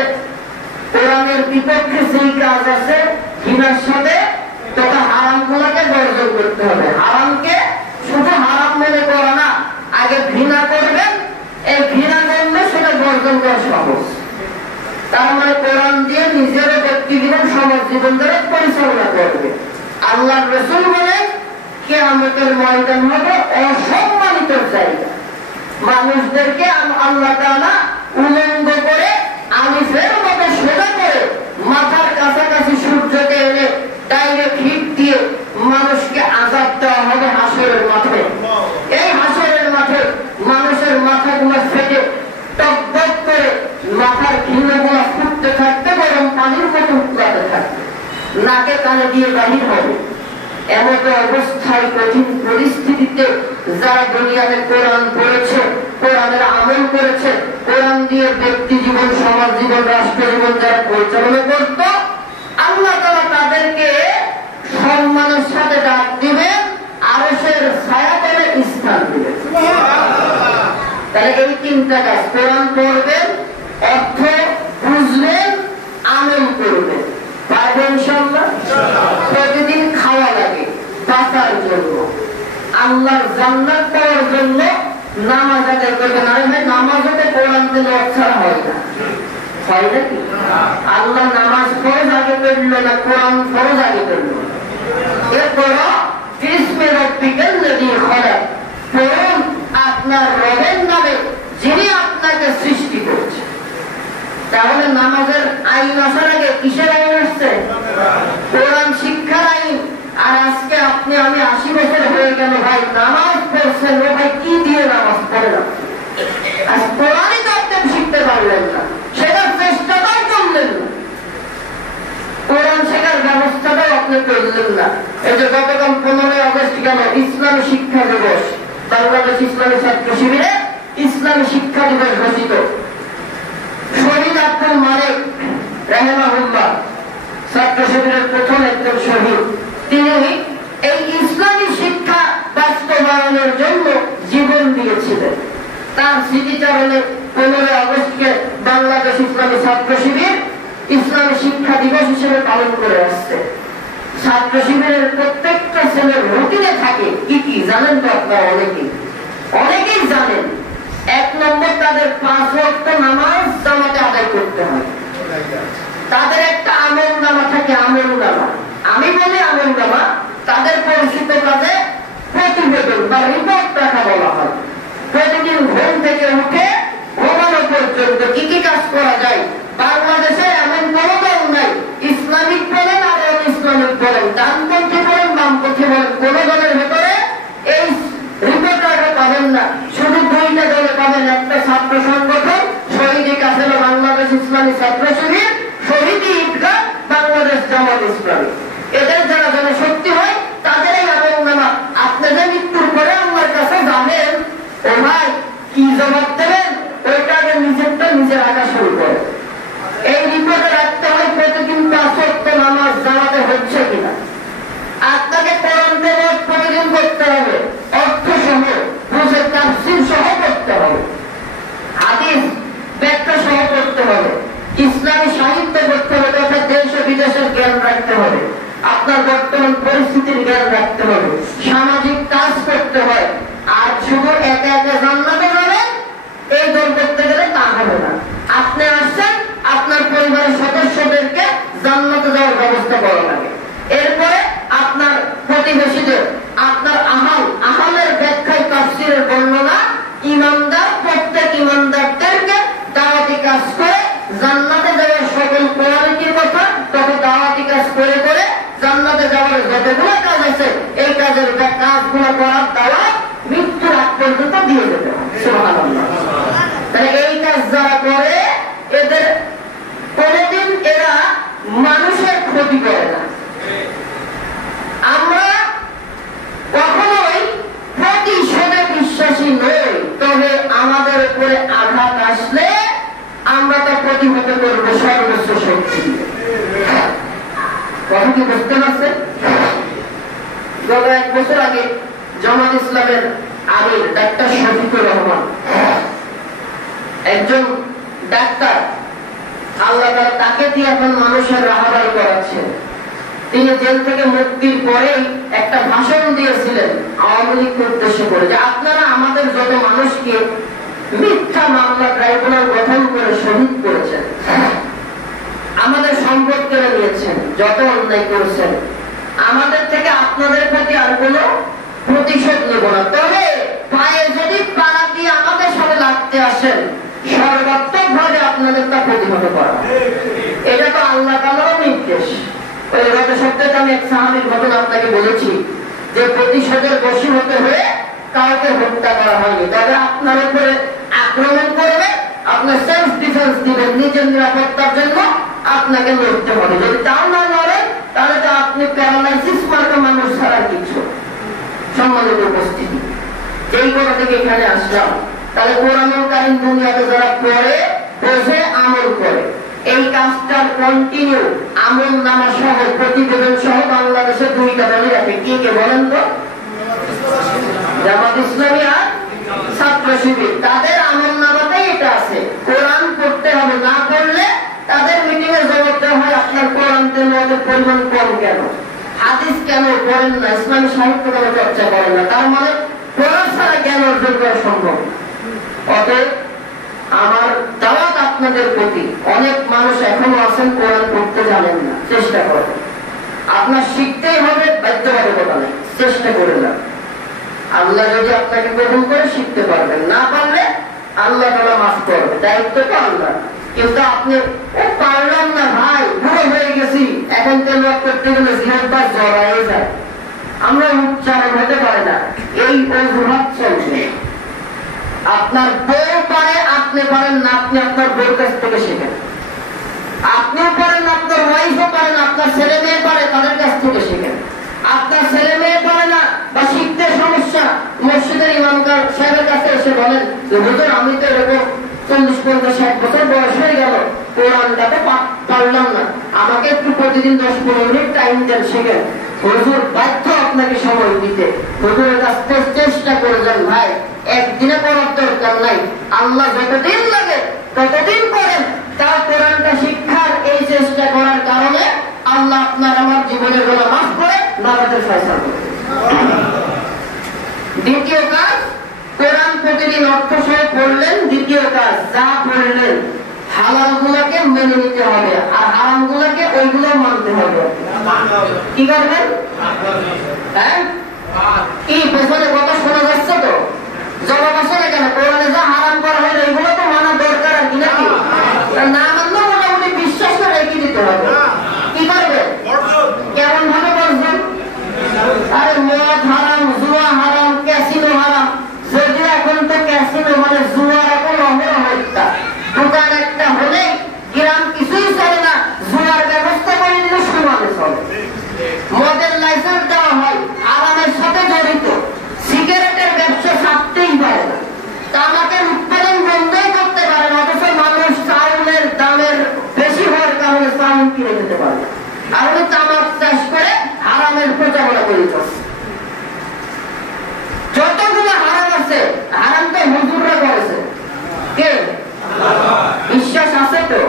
কোরআনের বিপক্ষে যেই কাজ আছে ঘৃণার সাথে তথা হারামগুলোকে বর্জন করতে হবে। হারামকে শুধু হারাম মনে করা না, আগে ঘৃণা করবেন, এই ঘৃণা করলে সেটা বর্জন করা সহজ। তার মানে কোরআন দিয়ে নিজের ব্যক্তি জীবন সমাজ জীবন ধরে পরিচালনা করবে। আল্লাহর রাসূল বলেন, কিয়ামতের ময়দান হবে অসম্মানিত জায়গা। মানুষদেরকে আল্লাহ তাআলা উলঙ্গ করে আলিফের মতো সোজা করে মাথার কাছাকাছি সূর্যকে এনে ডাইরেক্ট হিট দিয়ে মানুষকে আযাব দেওয়া হবে হাসরের মাঠে। এই হাসরের মাঠে মানুষের মাথাগুলো ফেটে টকবক করে মাথার ঘিলগুলো ফুটতে থাকতে, গরম পানির মতো উতলাতে থাকবে, নাকে কানে দিয়ে বাহির হবে। এমত অবস্থায় কঠিন পরিস্থিতিতে যারা দুনিয়াতে কোরআন পড়েছে, কোরআনের আমল করেছে, কোরআন দিয়ে ব্যক্তি জীবন, সমাজ জীবন, রাষ্ট্র জীবন যারা পরিচালনা করত, আল্লাহ তাআলা তাদেরকে সম্মানের সাথে ডাক দিবেন, আরশের ছায়াতলে স্থান দিবেন। তাহলে এই তিনটা কাজ, কোরআন পড়বেন, অর্থ বুঝবেন, আমল করবেন, পারবেন ইনশাআল্লাহ? প্রতিদিন খাওয়া লাগে বাঁচার জন্য, আল্লাহর জান্নাত পাওয়ার জন্য নামাজ আদায় করবেন। আরে ভাই, নামাজ হতে কোরআন তেলাওয়াত ছাড়া হয় না, হয় নাকি? আল্লাহ নামাজ ফরজ আগে করলো না, কোরআন ফরজ আগে করলো। এরপরও বিসমি রাব্বিকাল্লাযী খালাক, পড়ুন আপনার রবের নামে যিনি আপনাকে সৃষ্টি করেছে। তাহলে নামাজের আইন আসার আগে কিসের আইন আসছে? কোরআন শিক্ষার আইন। আর আজকে আপনি আমি 80 বছর হয়ে গেল ভাই, নামাজ পড়ছেন, ও ভাই কি দিয়ে নামাজ পড়লেন? আজ কোরআনই তো আপনি শিখতে পারলেন না, সেটার চেষ্টাটাও করলেন না, কোরআন শেখার ব্যবস্থাটাও আপনি করলেন না। এই যে গতকাল 15 আগস্ট গেল ইসলামী শিক্ষা দিবস, বাংলাদেশ ইসলামী ছাত্র শিবিরে ইসলামী শিক্ষা দিবস ঘোষিত। শহীদ আব্দুল মালিক রাহিমাহুল্লাহ ছাত্র শিবিরের প্রথম একজন শহীদ, তিনি এই ইসলামী শিক্ষা বাস্তবায়নের জন্য জীবন দিয়েছিলেন। তার স্মৃতিচারণে 15 আগস্টকে বাংলাদেশ ইসলামী ছাত্র শিবির ইসলামী শিক্ষা দিবস হিসেবে পালন করে আসছে। ছাত্র শিবিরের প্রত্যেকটা ছেলের রুটিনে থাকে কি কি জানেন তো আপনারা? অনেকেই জানেন। 1 নম্বর, তাদের 5 ওয়াক্ত নামাজ জামাতে আদায় করতে হয়। তাদের একটা আমল নামা থাকে, আমল নামা, আমি বলি আমল নামা, তাদের পরিচিত কাজে প্রতি প্রতিবেদন বা রিপোর্ট রাখা বলা হয়। প্রতিদিন ঘুম থেকে উঠে ঘুমানো পর্যন্ত কি কি কাজ করা যায়। বাংলাদেশে এমন কোনো দল নাই, ইসলামিক বলেন আর ইসলামিক বলেন, ডানপন্থী বলেন বামপন্থী বলেন, কোন দলের ভেতরে এই রিপোর্ট রাখা পাবেন না। শুধু দুইটা দলে পাবেন, একটা ছাত্র সংগঠন শহীদ কাফেলা বাংলাদেশ ইসলামী ছাত্র শিবির, শহীদ ঈদগাহ বাংলাদেশ জামাত ইসলামী। এদের যারা জনশক্তি হয় তাদেরই আমলনামা। আপনাদের মৃত্যুর পরে আল্লাহর কাছে যাবেন, ও ভাই কি জবাব দেবেন, ওইটা আগে নিজেরটা নিজে রাখা শুরু করে। এই রিপোর্টে রাখতে হয় প্রতিদিন 5 ওয়াক্ত নামাজ জামাতে হচ্ছে কিনা। আপনাকে কোরআন তেলাওয়াত প্রতিদিন করতে হবে, অর্থ সহ বুঝে তাফসীর সহ করতে হবে, হাদিস ব্যাখ্যা সহ করতে হবে, ইসলামী সাহিত্য করতে হবে, তথা দেশ ও বিদেশের জ্ঞান রাখতে হবে, আপনার বর্তমান পরিস্থিতির জ্ঞান রাখতে হবে, সামাজিক কাজ করতে হয়। আর শুধু একা একা জান্নাতে যাবেন এই দল করতে গেলে তা হবে না। আপনি আসছেন, আপনার পরিবারের সদস্যদেরকে জান্নাতে যাওয়ার ব্যবস্থা করা লাগে। এরপরে আপনার প্রতিবেশীদের, আপনার আহালের ব্যাখ্যায় তাফসীরের বর্ণনা, ইমানদার প্রত্যেক ইমানদারদেরকে দাওয়াতি কাজ করে জান্নাতে যাওয়ার সকল কোয়ালিটির কথা তখন দাওয়াতি কাজ করে করে জান্নাতে যাওয়ার যতগুলো কাজ আছে এই কাজের কাজগুলো করার দাওয়াত মৃত্যুর আগ পর্যন্ত দিয়ে যেতে হবে। সুবহানাল্লাহ। তাহলে এই কাজ যারা করে এদের কোনদিন এরা মানুষের ক্ষতি করে না। আমরা কখনোই প্রতিশোধে বিশ্বাসী নই, তবে আমাদের উপরে আঘাত আসলে আমরা তা প্রতিহত করব সর্বোচ্চ শক্তি দিয়ে। কথা কি বুঝতে পারছেন? গত 1 বছর আগে জামাত ইসলামের আমির ডাক্তার শফিকুর রহমান, একজন ডাক্তার, আল্লাহ তাআলা তাকে দিয়ে এখন মানুষের রাহাবারি করাচ্ছেন। তিনি জেল থেকে মুক্তির পরেই একটা ভাষণ দিয়েছিলেন আওয়ামী লীগকে উদ্দেশ্য করে, যে আপনারা আমাদের যত মানুষকে মিথ্যা মামলা ট্রাইব্যুনাল গঠন করে শহীদ করেছেন, আমাদের সম্পদ কেড়ে নিয়েছেন, যত অন্যায় করেছেন, আমাদের থেকে আপনাদের প্রতি আর কোনো প্রতিশোধ নেব না। তবে পায়ে যদি পাড়া দিয়ে আমাদের সাথে লাগতে আসেন, সর্বাত্মক ভাবে আপনাদের তা প্রতিহত করা। এটা তো আল্লাহ তাআলার নির্দেশ। ওই গত সপ্তাহে আমি এক সাহাবীর ঘটনা আপনাকে বলেছি যে প্রতিশোধের বশী হতে হয়ে কাউকে হত্যা করা হয়নি, তবে আপনার উপরে আক্রমণ করবে, আপনার সেলফ ডিফেন্স দিবেন, নিজের নিরাপত্তার জন্য আপনাকে লড়তে হবে। যদি তাও না লড়েন তাহলে তো আপনি প্যারালাইসিস মার্কা মানুষ ছাড়া কিছু। সম্মানিত উপস্থিতি, এই কথা থেকে এখানে আসলাম। তাহলে কোরআনুল কারীম দুনিয়াতে যারা পড়ে বোঝে আমল করে, এই কাজটার কন্টিনিউ আমল নামা সহ প্রতিবেদন সহ বাংলাদেশে 2টা দলই রাখে। কি কে বলেন তো? জামাত ইসলামী আর ছাত্র শিবির। তাদের আমল নামাতেই এটা আছে, কোরআন পড়তে হবে, না পড়লে তাদের মিটিং এ জবাব দেওয়া হয় আপনার কোরআন তেলাওয়াতের পরিমাণ কম কেন, হাদিস কেন পড়েন না, ইসলামী সাহিত্য কেন চর্চা করেন না। তার মানে পড়া ছাড়া জ্ঞান অর্জন করা সম্ভব। অতএব আমার দাওয়াত আপনাদের প্রতি, অনেক মানুষ এখনো আছেন কোরআন পড়তে জানেন না, চেষ্টা করেন। আপনার শিখতেই হবে, বাধ্যবাধকতা নেই, চেষ্টা করে যান। আল্লাহ যদি আপনাকে কবুল করে শিখতে পারবেন, না পারলে আল্লাহ তাআলা মাফ করবে, দায়িত্ব তো আল্লাহ। কিন্তু আপনি পারলাম না ভাই, বুড়ো হয়ে গেছি, এখন তেলাওয়াত করতে গেলে জিহ্বা জড়ায়ে যায়, আমরা উচ্চারণ হতে পারে না, এই অজুহাত চলবে। আপনার বউ পারে, আপনি পারেন না, আপনি আপনার বউর কাছ থেকে শেখেন। আপনিও পারেন, আপনার ওয়াইফও পারেন, আপনার ছেলে মেয়ে পারে, তাদের কাছ থেকে শেখেন। আপনার ছেলে মেয়ে পারে না বা শিখতে সমস্যা, মসজিদের ইমাম সাহেবের কাছে এসে বলেন যে হুজুর আমি তো এরকম 40-50-60 বছর বয়স হয়ে গেল, কোরআনটা তো পারলাম না, আমাকে একটু প্রতিদিন 10-15 মিনিট টাইম দেন, শেখেন। হুজুর বাধ্য আপনাকে সময় দিতে, হুজুরের কাছ থেকে চেষ্টা করে যান ভাই, একদিনে করার দরকার নাই, আল্লাহ যতদিন লাগে ততদিন করেন। তার কোরআনটা শিক্ষার এই চেষ্টা করার কারণে আল্লাহ আপনার আমার জীবনের গুনাহ মাফ করে নাজাতের ফয়সালা করে। দ্বিতীয় কাজ, কোরআন প্রতিদিন অর্থ সহ পড়লেন। দ্বিতীয় কাজ, যা পড়লেন হালাল গুলাকে মেনে নিতে হবে, আর হারাম গুলাকে ওইগুলো মানতে হবে। কি করবেন? হ্যাঁ, কি পেছনে কেন? কোরআনে যা হারাম করা হয় এগুলো তো মানা দরকার আর কি নাকি? না মানলেও মোটামুটি বিশ্বাস করে রেখে দিতে হবে। কি করবে? কেমন ভাবে বলছেন? আরে মদ হারাম, জুয়া হারাম, ক্যাসিনো হারাম। যদিও এখন তো ক্যাসিনো মানে জুয়ার এখন অহরহ হত্যা। দোকান একটা হলে গ্রাম কিছুই চলে না, জুয়ার ব্যবস্থা করে দিলে সমানে চলে। মদের লাইসেন্স দেওয়া হয়, আরামের সাথে জড়িত। সিগারেটের ব্যবসা ছাড়তেই পারে না, তামাকের উৎপাদন বন্ধই করতে পারে না, অথচ মানুষ চাউলের দামের বেশি হওয়ার কারণে চাউল কিনে খেতে পারে না। আর উনি তামাক চাষ করে হারামের প্রচারণা করে চলছে। যতগুলো হারাম আছে, হারাম তো হুজুররা করেছে। কে? বিশ্বাস আছে তো?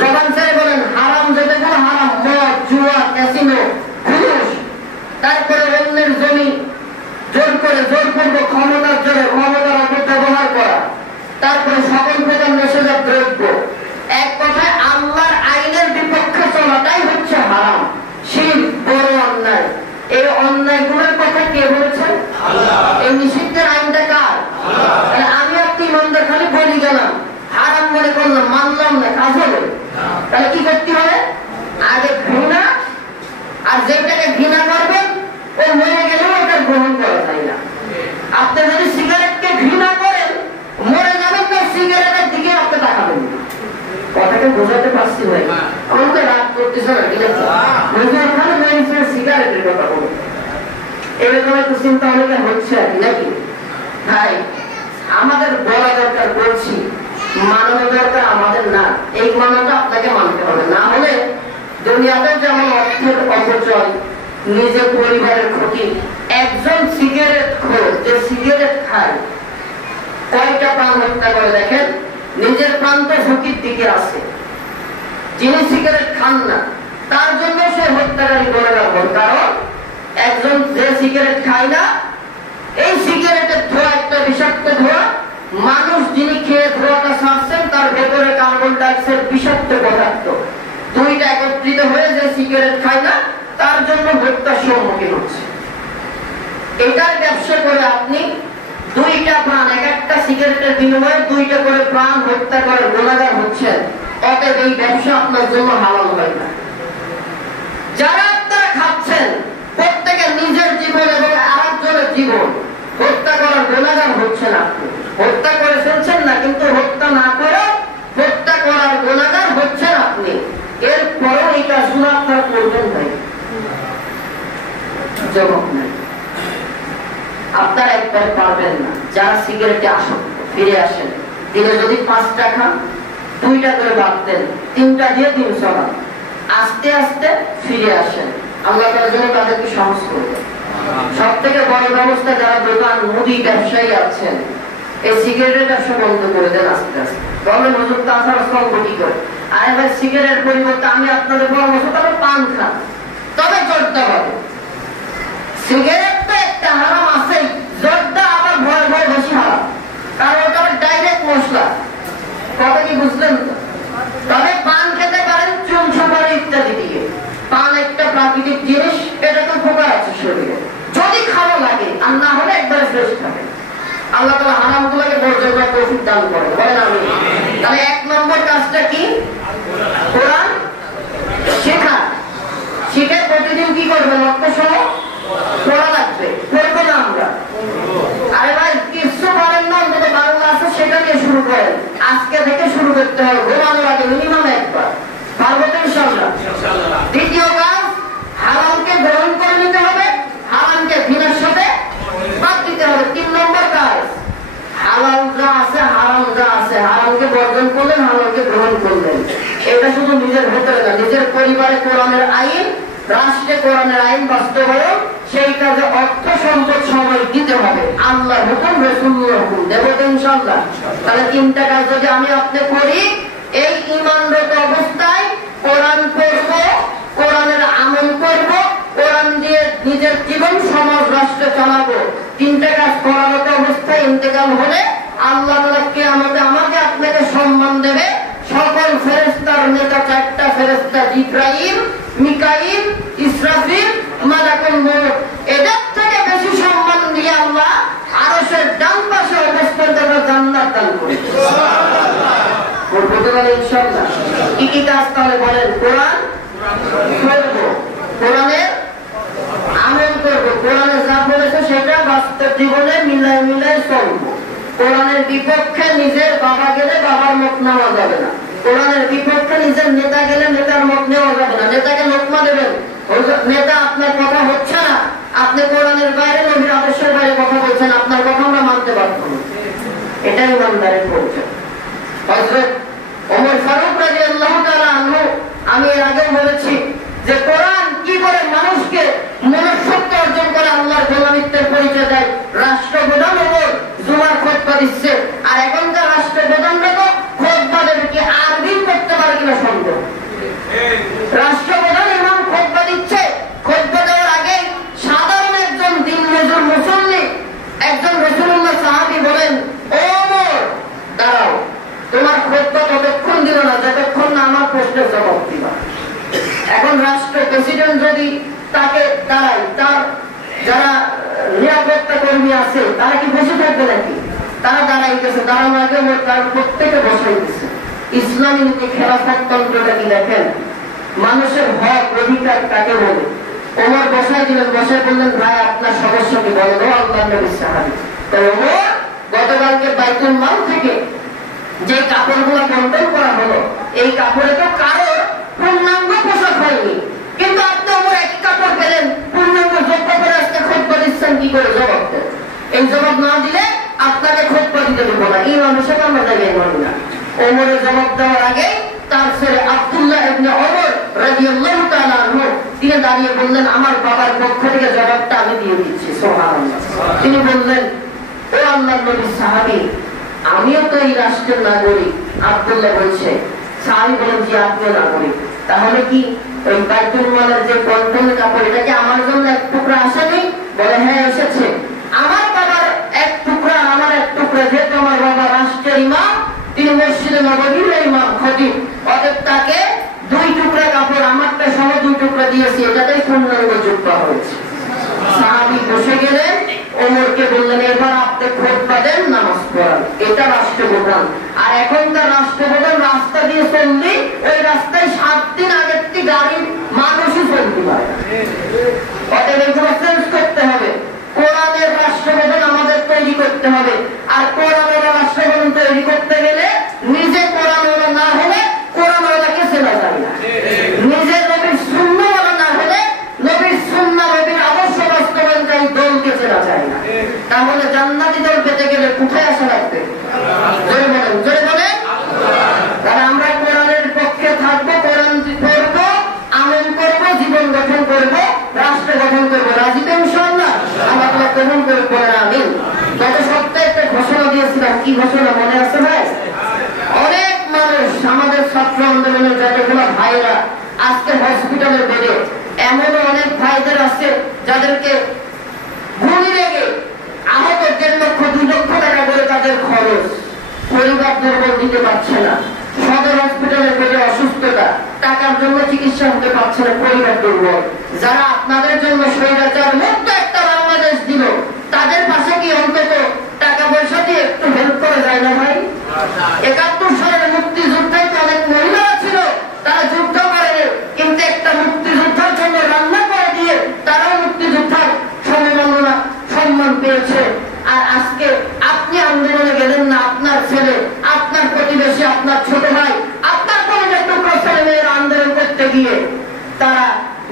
জবান ছেড়ে বলেন হারাম যতগুলো হারাম, মদ, জুয়া, ক্যাসিনো, ঘুষ, তারপরে অন্যের জমি জোর করে জোরপূর্বক ক্ষমতার জোরে ক্ষমতার অপব্যবহার করা, তারপরে সকল প্রকার নেশাজাত দ্রব্য, এক কথায় আল্লাহর আইনের বিপক্ষে চলাটাই হচ্ছে হারাম। শিরক বড় অন্যায়। এই অন্যায়গুলোর কথা কে বলেছেন? এই নিষিদ্ধের আইনটা কার? আমি আপনি ইমানদার খালি বলি গেলাম, হারাম মনে করলাম, মানলাম না, কাজ হবে। তাহলে কি করতে হবে? আগে ঘৃণা, আর যেটাকে ঘৃণা করবেন ও মরে গেলেও এটা গ্রহণ করা যায় না। আপনি যদি সিগারেটকে ঘৃণা করেন, মরে যাবেন না, সিগারেটের দিকে আপনি তাকাবেন না। কথাটা বোঝাতে পারছি ভাই? আমাকে রাগ করতেছে না, ঠিক আছে? সিগারেটের কথা বলুন, এরকম একটু চিন্তা অনেকে হচ্ছে আর কি নাকি? ভাই আমাদের বলা দরকার, বলছি মানানো দরকার আমাদের না। এই মানাটা আপনাকে মানতে হবে, না হলে দুনিয়াতে যেমন অর্থের অপচয়, নিজের পরিবারের ক্ষতি। একজন সিগারেট খোর যে সিগারেট খায় কয়টা প্রাণ হত্যা করে দেখেন? নিজের প্রাণ তো ঝুঁকির দিকে আছে। যিনি সিগারেট খান না তার জন্য সে হত্যাকারী গুনাহগার হন। কারণ একজন যে সিগারেট খায় না, এই সিগারেটের ধোঁয়া একটা বিষাক্ত ধোঁয়া, মানুষ যিনি খেয়ে ধোঁয়াটা ছাড়ছেন তার ভেতরে কার্বন ডাইঅক্সাইড বিষাক্ত পদার্থ, দুইটা একত্রিত হয়ে যে সিগারেট খায় না তার জন্য হত্যার সম্মুখীন হচ্ছে। এটার ব্যবসা করে আপনি দুইটা প্রাণ, এক একটা সিগারেটের বিনিময়ে দুইটা করে প্রাণ হত্যা করে গুনাহগার হচ্ছেন। অতএব এই ব্যবসা আপনার জন্য হালাল হয় না। যারা আপনারা খাচ্ছেন প্রত্যেকে নিজের জীবন এবং আরেকজনের জীবন হত্যা করার গুনাহগার হচ্ছেন। আপনি হত্যা করে ফেলছেন না, কিন্তু হত্যা না করে হত্যা করার গুনাহগার হচ্ছেন আপনি। এরপরও এই কাজগুলো আপনারা করবেন ভাই, জবাব নেই। আপনারা একবার পারবেন না। যারা সিগারেটে আসেন ফিরে আসেন, দিনে যদি 5 টাকা 2টা করে বাদ দেন, 3টা দিয়ে দিন চলান, আস্তে আস্তে ফিরে আসেন। আল্লাহ তাআলা যেন তাদেরকে সহজ করবেন। সব থেকে বড় ব্যবস্থা, যারা দোকান মুদি ব্যবসায়ী আছেন, এই সিগারেটের ব্যবসা বন্ধ করে দেন আস্তে আস্তে। বলেন হুজুর তো আসার স্তম্ভ কি করে? আরে ভাই সিগারেট পরিবর্তে আমি আপনাদের পরামর্শ, তবে পান খান, তবে জর্দা পাবে। সিগারেট তো একটা হারাম আছে, জর্দা আবার ভয় ভয় বেশি হারাম, কারণ ওটা ডাইরেক্ট মশলা। কথা কি বুঝলেন? তবে পান খেতে পারেন চুন সুপারি ইত্যাদি দিয়ে। পান একটা প্রাকৃতিক জিনিস, এটা তো উপকার আছে শরীরে, যদি খাওয়া লাগে, আর না হলে একবারে ফ্রেশ থাকে। আল্লাহ তাআলা হারামগুলোকে বর্জন করার তৌফিক দান করেন, বলেন আমিন। তাহলে 1 নম্বর কাজটা কি? কোরআন শেখা। শিখে প্রতিদিন কি করবেন? অর্থ সহ পড়া লাগবে। পড়বো না আমরা? আরে ভাই কিছু পারেন না, অন্তত বাংলা আছে সেটা নিয়ে শুরু করেন। আজকে থেকে শুরু করতে হবে, ঘুমানোর আগে মিনিমাম একবার। পারবো তো ইনশাআল্লাহ? দ্বিতীয় কাজ, হারামকে গ্রহণ করে নিতে হবে, হারামকে ঘৃণার সাথে বাদ দিতে হবে। 3 নম্বর কাজ, হালাল যা আছে, হারাম যা আছে, হারামকে বর্জন করলেন, হালালকে গ্রহণ করলেন। এটা শুধু নিজের ভেতরে না, নিজের পরিবারে কোরআনের আইন, রাষ্ট্রে কোরআনের আইন বাস্তবায়ন, সেই কাজে অর্থ সম্পদ সময় দিতে হবে। আল্লাহর হুকুম, রাসূলুল্লাহর হুকুম দেব তো ইনশাআল্লাহ। তাহলে 3টা কাজ যদি আমি আপনি করি, এই ঈমানরত অবস্থায় কোরআন পড়ব, কোরআনের আমল করব, কোরআন দিয়ে নিজের জীবন সমাজ রাষ্ট্র চালাবো। 3টা কাজ করারত অবস্থায় ইন্তেকাল হলে আল্লাহ তাআলা কিয়ামতে আমাকে আপনাকে সম্মান দেবে। সকল ফেরেশতার নেতা 4টা ফেরেশতা, জিবরাইল, মিকাইল, ইসরাফিল, মালাকুল মউত, এদের থেকে বেশি সম্মান দিয়ে আল্লাহ আরশের ডান পাশে অবস্থান দেবে। জান্নাত দান করবে। সুবহানাল্লাহ। ইনশাআল্লাহ। কি কাজ তাহলে বলেন? কোরআন পড়বো, কোরআনের আমল করবো, কোরআনে যা বলেছে সেটা বাস্তব জীবনে মিলায় মিলায় চলবো। কোরআনের বিপক্ষে নিজের বাবা গেলে বাবার মত নেওয়া যাবে না, কোরআনের বিপক্ষে নিজের নেতা গেলে নেতার মত নেওয়া যাবে না। নেতাকে লোকমা দেবেন, নেতা আপনার কথা হচ্ছে না, আপনি কোরআনের বাইরে নবীর আদর্শের বাইরে কথা বলছেন, আপনার কথা আমরা মানতে পারবো না। এটাই ইমানদারের পরিচয়। হযরত ওমর ফারুক রাদিয়াল্লাহু তাআলা আনহু, আমি এর আগে বলেছি যে কোরআন কি করে মানুষকে মনুষ্যত্ব অর্জন করে আল্লাহর গোলামিত্বের পরিচয় দেয়। রাষ্ট্রপ্রধান ওমর জুমার খুতবা দিচ্ছে, আর এখনকার রাষ্ট্রপ্রধানরা তো খুতবা দেবে কি আরবি করতে পারে কিনা সন্দেহ। রাষ্ট্রপ্রধান ইমাম খুতবা দিচ্ছে, খুতবা দেওয়ার আগে সাধারণ একজন দিনমজুর মুসল্লি, একজন রাসূলুল্লাহ সাহাবী বলেন, ও ওমর দাঁড়াও, তোমার খুতবা ততক্ষণ দিল না যতক্ষণ না আমার প্রশ্নের জবাব দিবা। এখন রাষ্ট্র প্রেসিডেন্ট যদি তাকে দাঁড়ায়, তার যারা নিরাপত্তা কর্মী আছে তারা কি বসে থাকবে নাকি? তারা দাঁড়াইতেছে, দাঁড়ানো আগে তার প্রত্যেকে বসাইতেছে। ইসলামী নীতি খেলাফত তন্ত্রটা কি দেখেন, মানুষের হক অধিকার কাকে বলে। ওমর বসাই দিলেন, বসাই বললেন, ভাই আপনার সদস্য কি বলেন? আল্লাহর নবী সাহাবী। তো ওমর গতকালকে বাইতুল মাল থেকে যে কাপড়গুলো বন্টন করা হলো, এই কাপড়ে তো কারো পূর্ণাঙ্গ পোশাক হয়নি, কিন্তু আপনি ওমর এক কাপড় পেলেন, পূর্ণাঙ্গ যোগ্য করে আজকে খুতবা দিচ্ছেন, কি করে জবাব দেন? এই জবাব না দিলে আপনাকে খুতবা দিতে দেবো না, এই মানুষের আমরা জায়গায় মানি না। ওমরের জবাব দেওয়ার আগে তার ছেলে আব্দুল্লাহ ইবনে ওমর রাদিয়াল্লাহু তাআলা আনহু তিনি দাঁড়িয়ে বললেন, আমার বাবার পক্ষ থেকে জবাবটা আমি দিয়ে দিচ্ছি। সুবহানাল্লাহ। তিনি বললেন, ও আল্লাহর নবী সাহাবী, আমিও তো এই রাষ্ট্রের নাগরিক। আব্দুল্লাহ বলছে, সাহাবী বলেন, যে আপনিও নাগরিক, তাহলে কি ওই বাইতুল মালের যে বন্টনের কাপড় এটা কি আমার জন্য এক টুকরা আসেনি? বলে, হ্যাঁ এসেছে। আমার বাবার এক টুকরা, আমার এক টুকরা, যেহেতু আমার বাবা রাষ্ট্রের ইমাম, তিনি মসজিদে নববীর ইমাম খতিব, অতএব তাকে দুই টুকরা কাপড়, আমারটা সহ দুই টুকরা দিয়েছি, এটাতেই পূর্ণাঙ্গ যোগ্য হয়েছে। সাহাবী বসে গেলেন, ওমরকে বললেন, এবার আপনি খুতবা দেন, নামাজ পড়ান। এটা রাষ্ট্রপ্রধান। আর এখনকার রাষ্ট্রপ্রধান রাস্তা দিয়ে চললে ওই রাস্তায় 7 দিন আগের থেকে গাড়ির মানুষই চলতে পারে। অতএব এগুলো চেঞ্জ করতে হবে। কোরআনের রাষ্ট্রপ্রধান আমাদের তৈরি করতে হবে। আর কোরআনের রাষ্ট্রপ্রধান তৈরি করতে গেলে নিজে কোরআনওয়ালা না হলে কোরআনওয়ালাকে চেনা যায় না। নিজের নবীর সুন্নাহওয়ালা না হলে নবীর সুন্নাহ, নবীর আদর্শ বাস্তবায়নকারী দলকে চেনা যায় না। তাহলে জান্নাতি দল পেতে গেলে কোথায় আসা লাগবে? জোরে বলেন, জোরে বলেন। তাহলে আমরা কোরআনের পক্ষে থাকবো, কোরআন পড়বো, আমল করবো, জীবন গঠন করবো, রাষ্ট্র গঠন করবো। রাজি তো ইনশাআল্লাহ? আল্লাহ গ্রহণ করে বলেন আমিন। গত সপ্তাহে একটা ঘোষণা দিয়েছিলাম, কি ঘোষণা মনে আছে ভাই? অনেক মানুষ, আমাদের ছাত্র আন্দোলনের যতগুলো ভাইরা আজকে হসপিটালের বেডে, এমনও অনেক ভাইদের আছে যাদেরকে গুলি লেগে আহত 1.5 লক্ষ 2 লক্ষ টাকা করে তাদের খরচ, পরিবার দুর্বল দিতে পারছে না। সদর হসপিটালের বেডে অসুস্থতা, টাকার জন্য চিকিৎসা হতে পারছে না, পরিবার দুর্বল। যারা আপনাদের জন্য স্বৈরাচার মুক্ত একটা বাংলাদেশ দিল, তাদের পাশে কি অন্তত টাকা পয়সা দিয়ে একটু হেল্প করা যায় না ভাই? 71 সালের মুক্তিযুদ্ধে অনেক মহিলারা ছিল, তারা যুদ্ধ করেনি, কিন্তু একটা মুক্তিযোদ্ধার জন্য রান্না করে দিয়ে তারাও মুক্তিযোদ্ধার সম্মাননা সম্মান পেয়েছে। আর আজকে আপনি আন্দোলনে গেলেন না, আপনার ছেলে, আপনার প্রতিবেশী, আপনার ছোট ভাই, আপনার পরিবার টুকরো ছেলে মেয়েরা আন্দোলন করতে গিয়ে তারা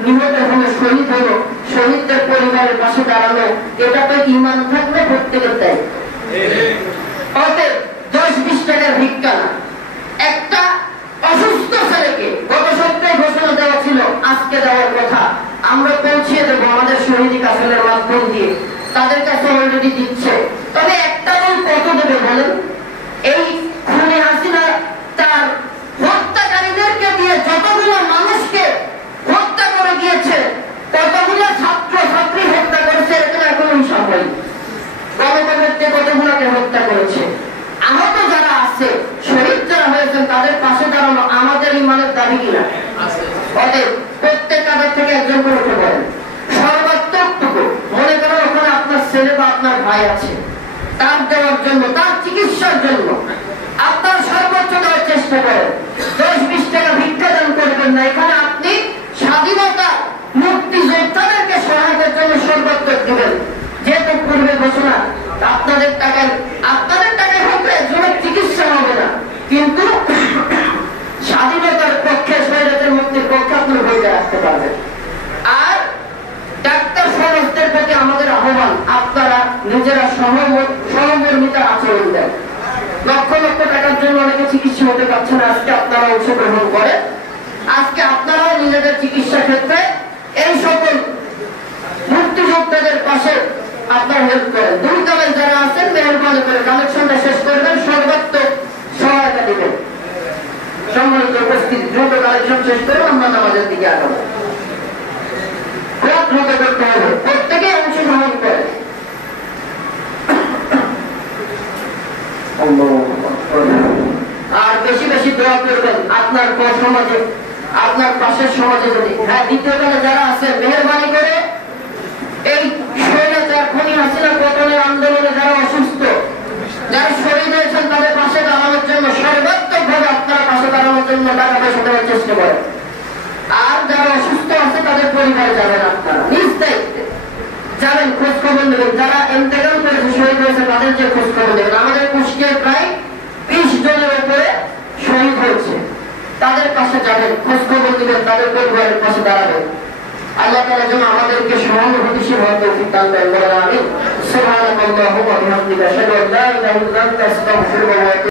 নিহত হলো, শহীদ হলো, শহীদদের পরিবারের পাশে দাঁড়ানো, এটা তো ঈমান থাকলে প্রত্যেকের দায়। অতএব 10-20 টাকার ভিক্ষা না। একটা অসুস্থ ছেলেকে গত সপ্তাহে ঘোষণা দেওয়া ছিল, আজকে দেওয়ার কথা, আমরা পৌঁছিয়ে দেবো আমাদের শহীদি কাফেলার মাধ্যম দিয়ে, তাদের কাছে অলরেডি দিচ্ছে। তবে একটা দল কত দেবে বলেন? এই খুনে হাসিনা তার হত্যাকারীদেরকে দিয়ে যতগুলো মানুষকে হত্যা করে গিয়েছে, কতগুলো ছাত্র ছাত্রী হত্যা করেছে, এটা এখন হিসাব হয়নি। গণতন্ত্রে কতগুলোকে হত্যা করেছে, আহত যারা আছে, শহীদ যারা হয়েছেন, তাদের পাশে দাঁড়ানো আমাদের ইমানের দাবি কিনা? অতএব প্রত্যেক কাদের থেকে একজন করে উঠে পড়েন। সর্বাত্মকটুকু মনে করেন ওখানে আপনার ছেলে বা আপনার ভাই আছে, তার দেওয়ার জন্য, তার চিকিৎসার জন্য আপনার সর্বোচ্চ দেওয়ার চেষ্টা করেন। 10-20 টাকা ভিক্ষা দান করবেন না, এখানে আপনি স্বাধীনতা মুক্তিযোদ্ধাদেরকে সহায়তার জন্য সর্বোচ্চ দেবেন। যেহেতু পূর্বে ঘোষণা, আপনাদের টাকায় হয়তো একজনের চিকিৎসা হবে না, কিন্তু স্বাধীনতার পক্ষে, স্বৈরাচার মুক্তির পক্ষে আপনার ভূমিকা রাখতে পারবেন। আর ডাক্তার সমাজদের প্রতি আমাদের আহ্বান, আপনারা নিজেরা সহমর্মিতার আচরণ দেন। লক্ষ লক্ষ টাকার জন্য অনেকে চিকিৎসা হতে পারছে না, আজকে আপনারা অংশগ্রহণ করেন। আজকে আপনারাও নিজেদের চিকিৎসা ক্ষেত্রে এই সকল মুক্তিযোদ্ধাদের পাশে আপনার হেল্প করেন। দুই তলায় যারা আছেন মেহরবানি করে কালেকশনটা শেষ করবেন, সর্বাত্মক সহায়তা দিবেন। সম্মানিত উপস্থিতি, দ্রুত কালেকশন শেষ করে আমরা নামাজের দিকে আগাবো। দ্রুত করতে হবে, প্রত্যেকে অংশগ্রহণ করে। আর বেশি বেশি দোয়া করবেন আপনার সমাজে, আপনার পাশের সমাজে। যদি দ্বিতীয়তলা যারা আছে মেহরবানি করে এই স্বৈরাচার খুনি হাসিনা পতনের আন্দোলনে যারা অসুস্থ, যারা শহীদ হয়েছেন, তাদের পাশে দাঁড়ানোর জন্য সর্বাত্মক ভাবে আপনারা পাশে দাঁড়ানোর জন্য টাকা পয়সা দেওয়ার চেষ্টা করেন। আর যারা অসুস্থ আছে তাদের পরিবারে যাবেন, আপনারা নিজ দায়িত্বে যাবেন, খোঁজ খবর নেবেন। যারা ইন্তেকাল করেছে, শহীদ হয়েছে, তাদের যে খোঁজ খবর নেবেন। আমাদের কুষ্টিয়ায় প্রায় 20 জনের উপরে শহীদ হয়েছে, তাদের পাশে যাবেন, খোঁজ খবর নেবেন, তাদের পরিবারের পাশে দাঁড়াবেন। আল্লাহ তাআলা যেন আমাদেরকে সহানুভূতিশীল হওয়ার তৌফিক দান করেন। আমিন। সুবহানাল্লাহি ওয়া বিহামদিহি, আশহাদু আল্লা ইলাহা ইল্লা আনতা, আস্তাগফিরুকা ওয়া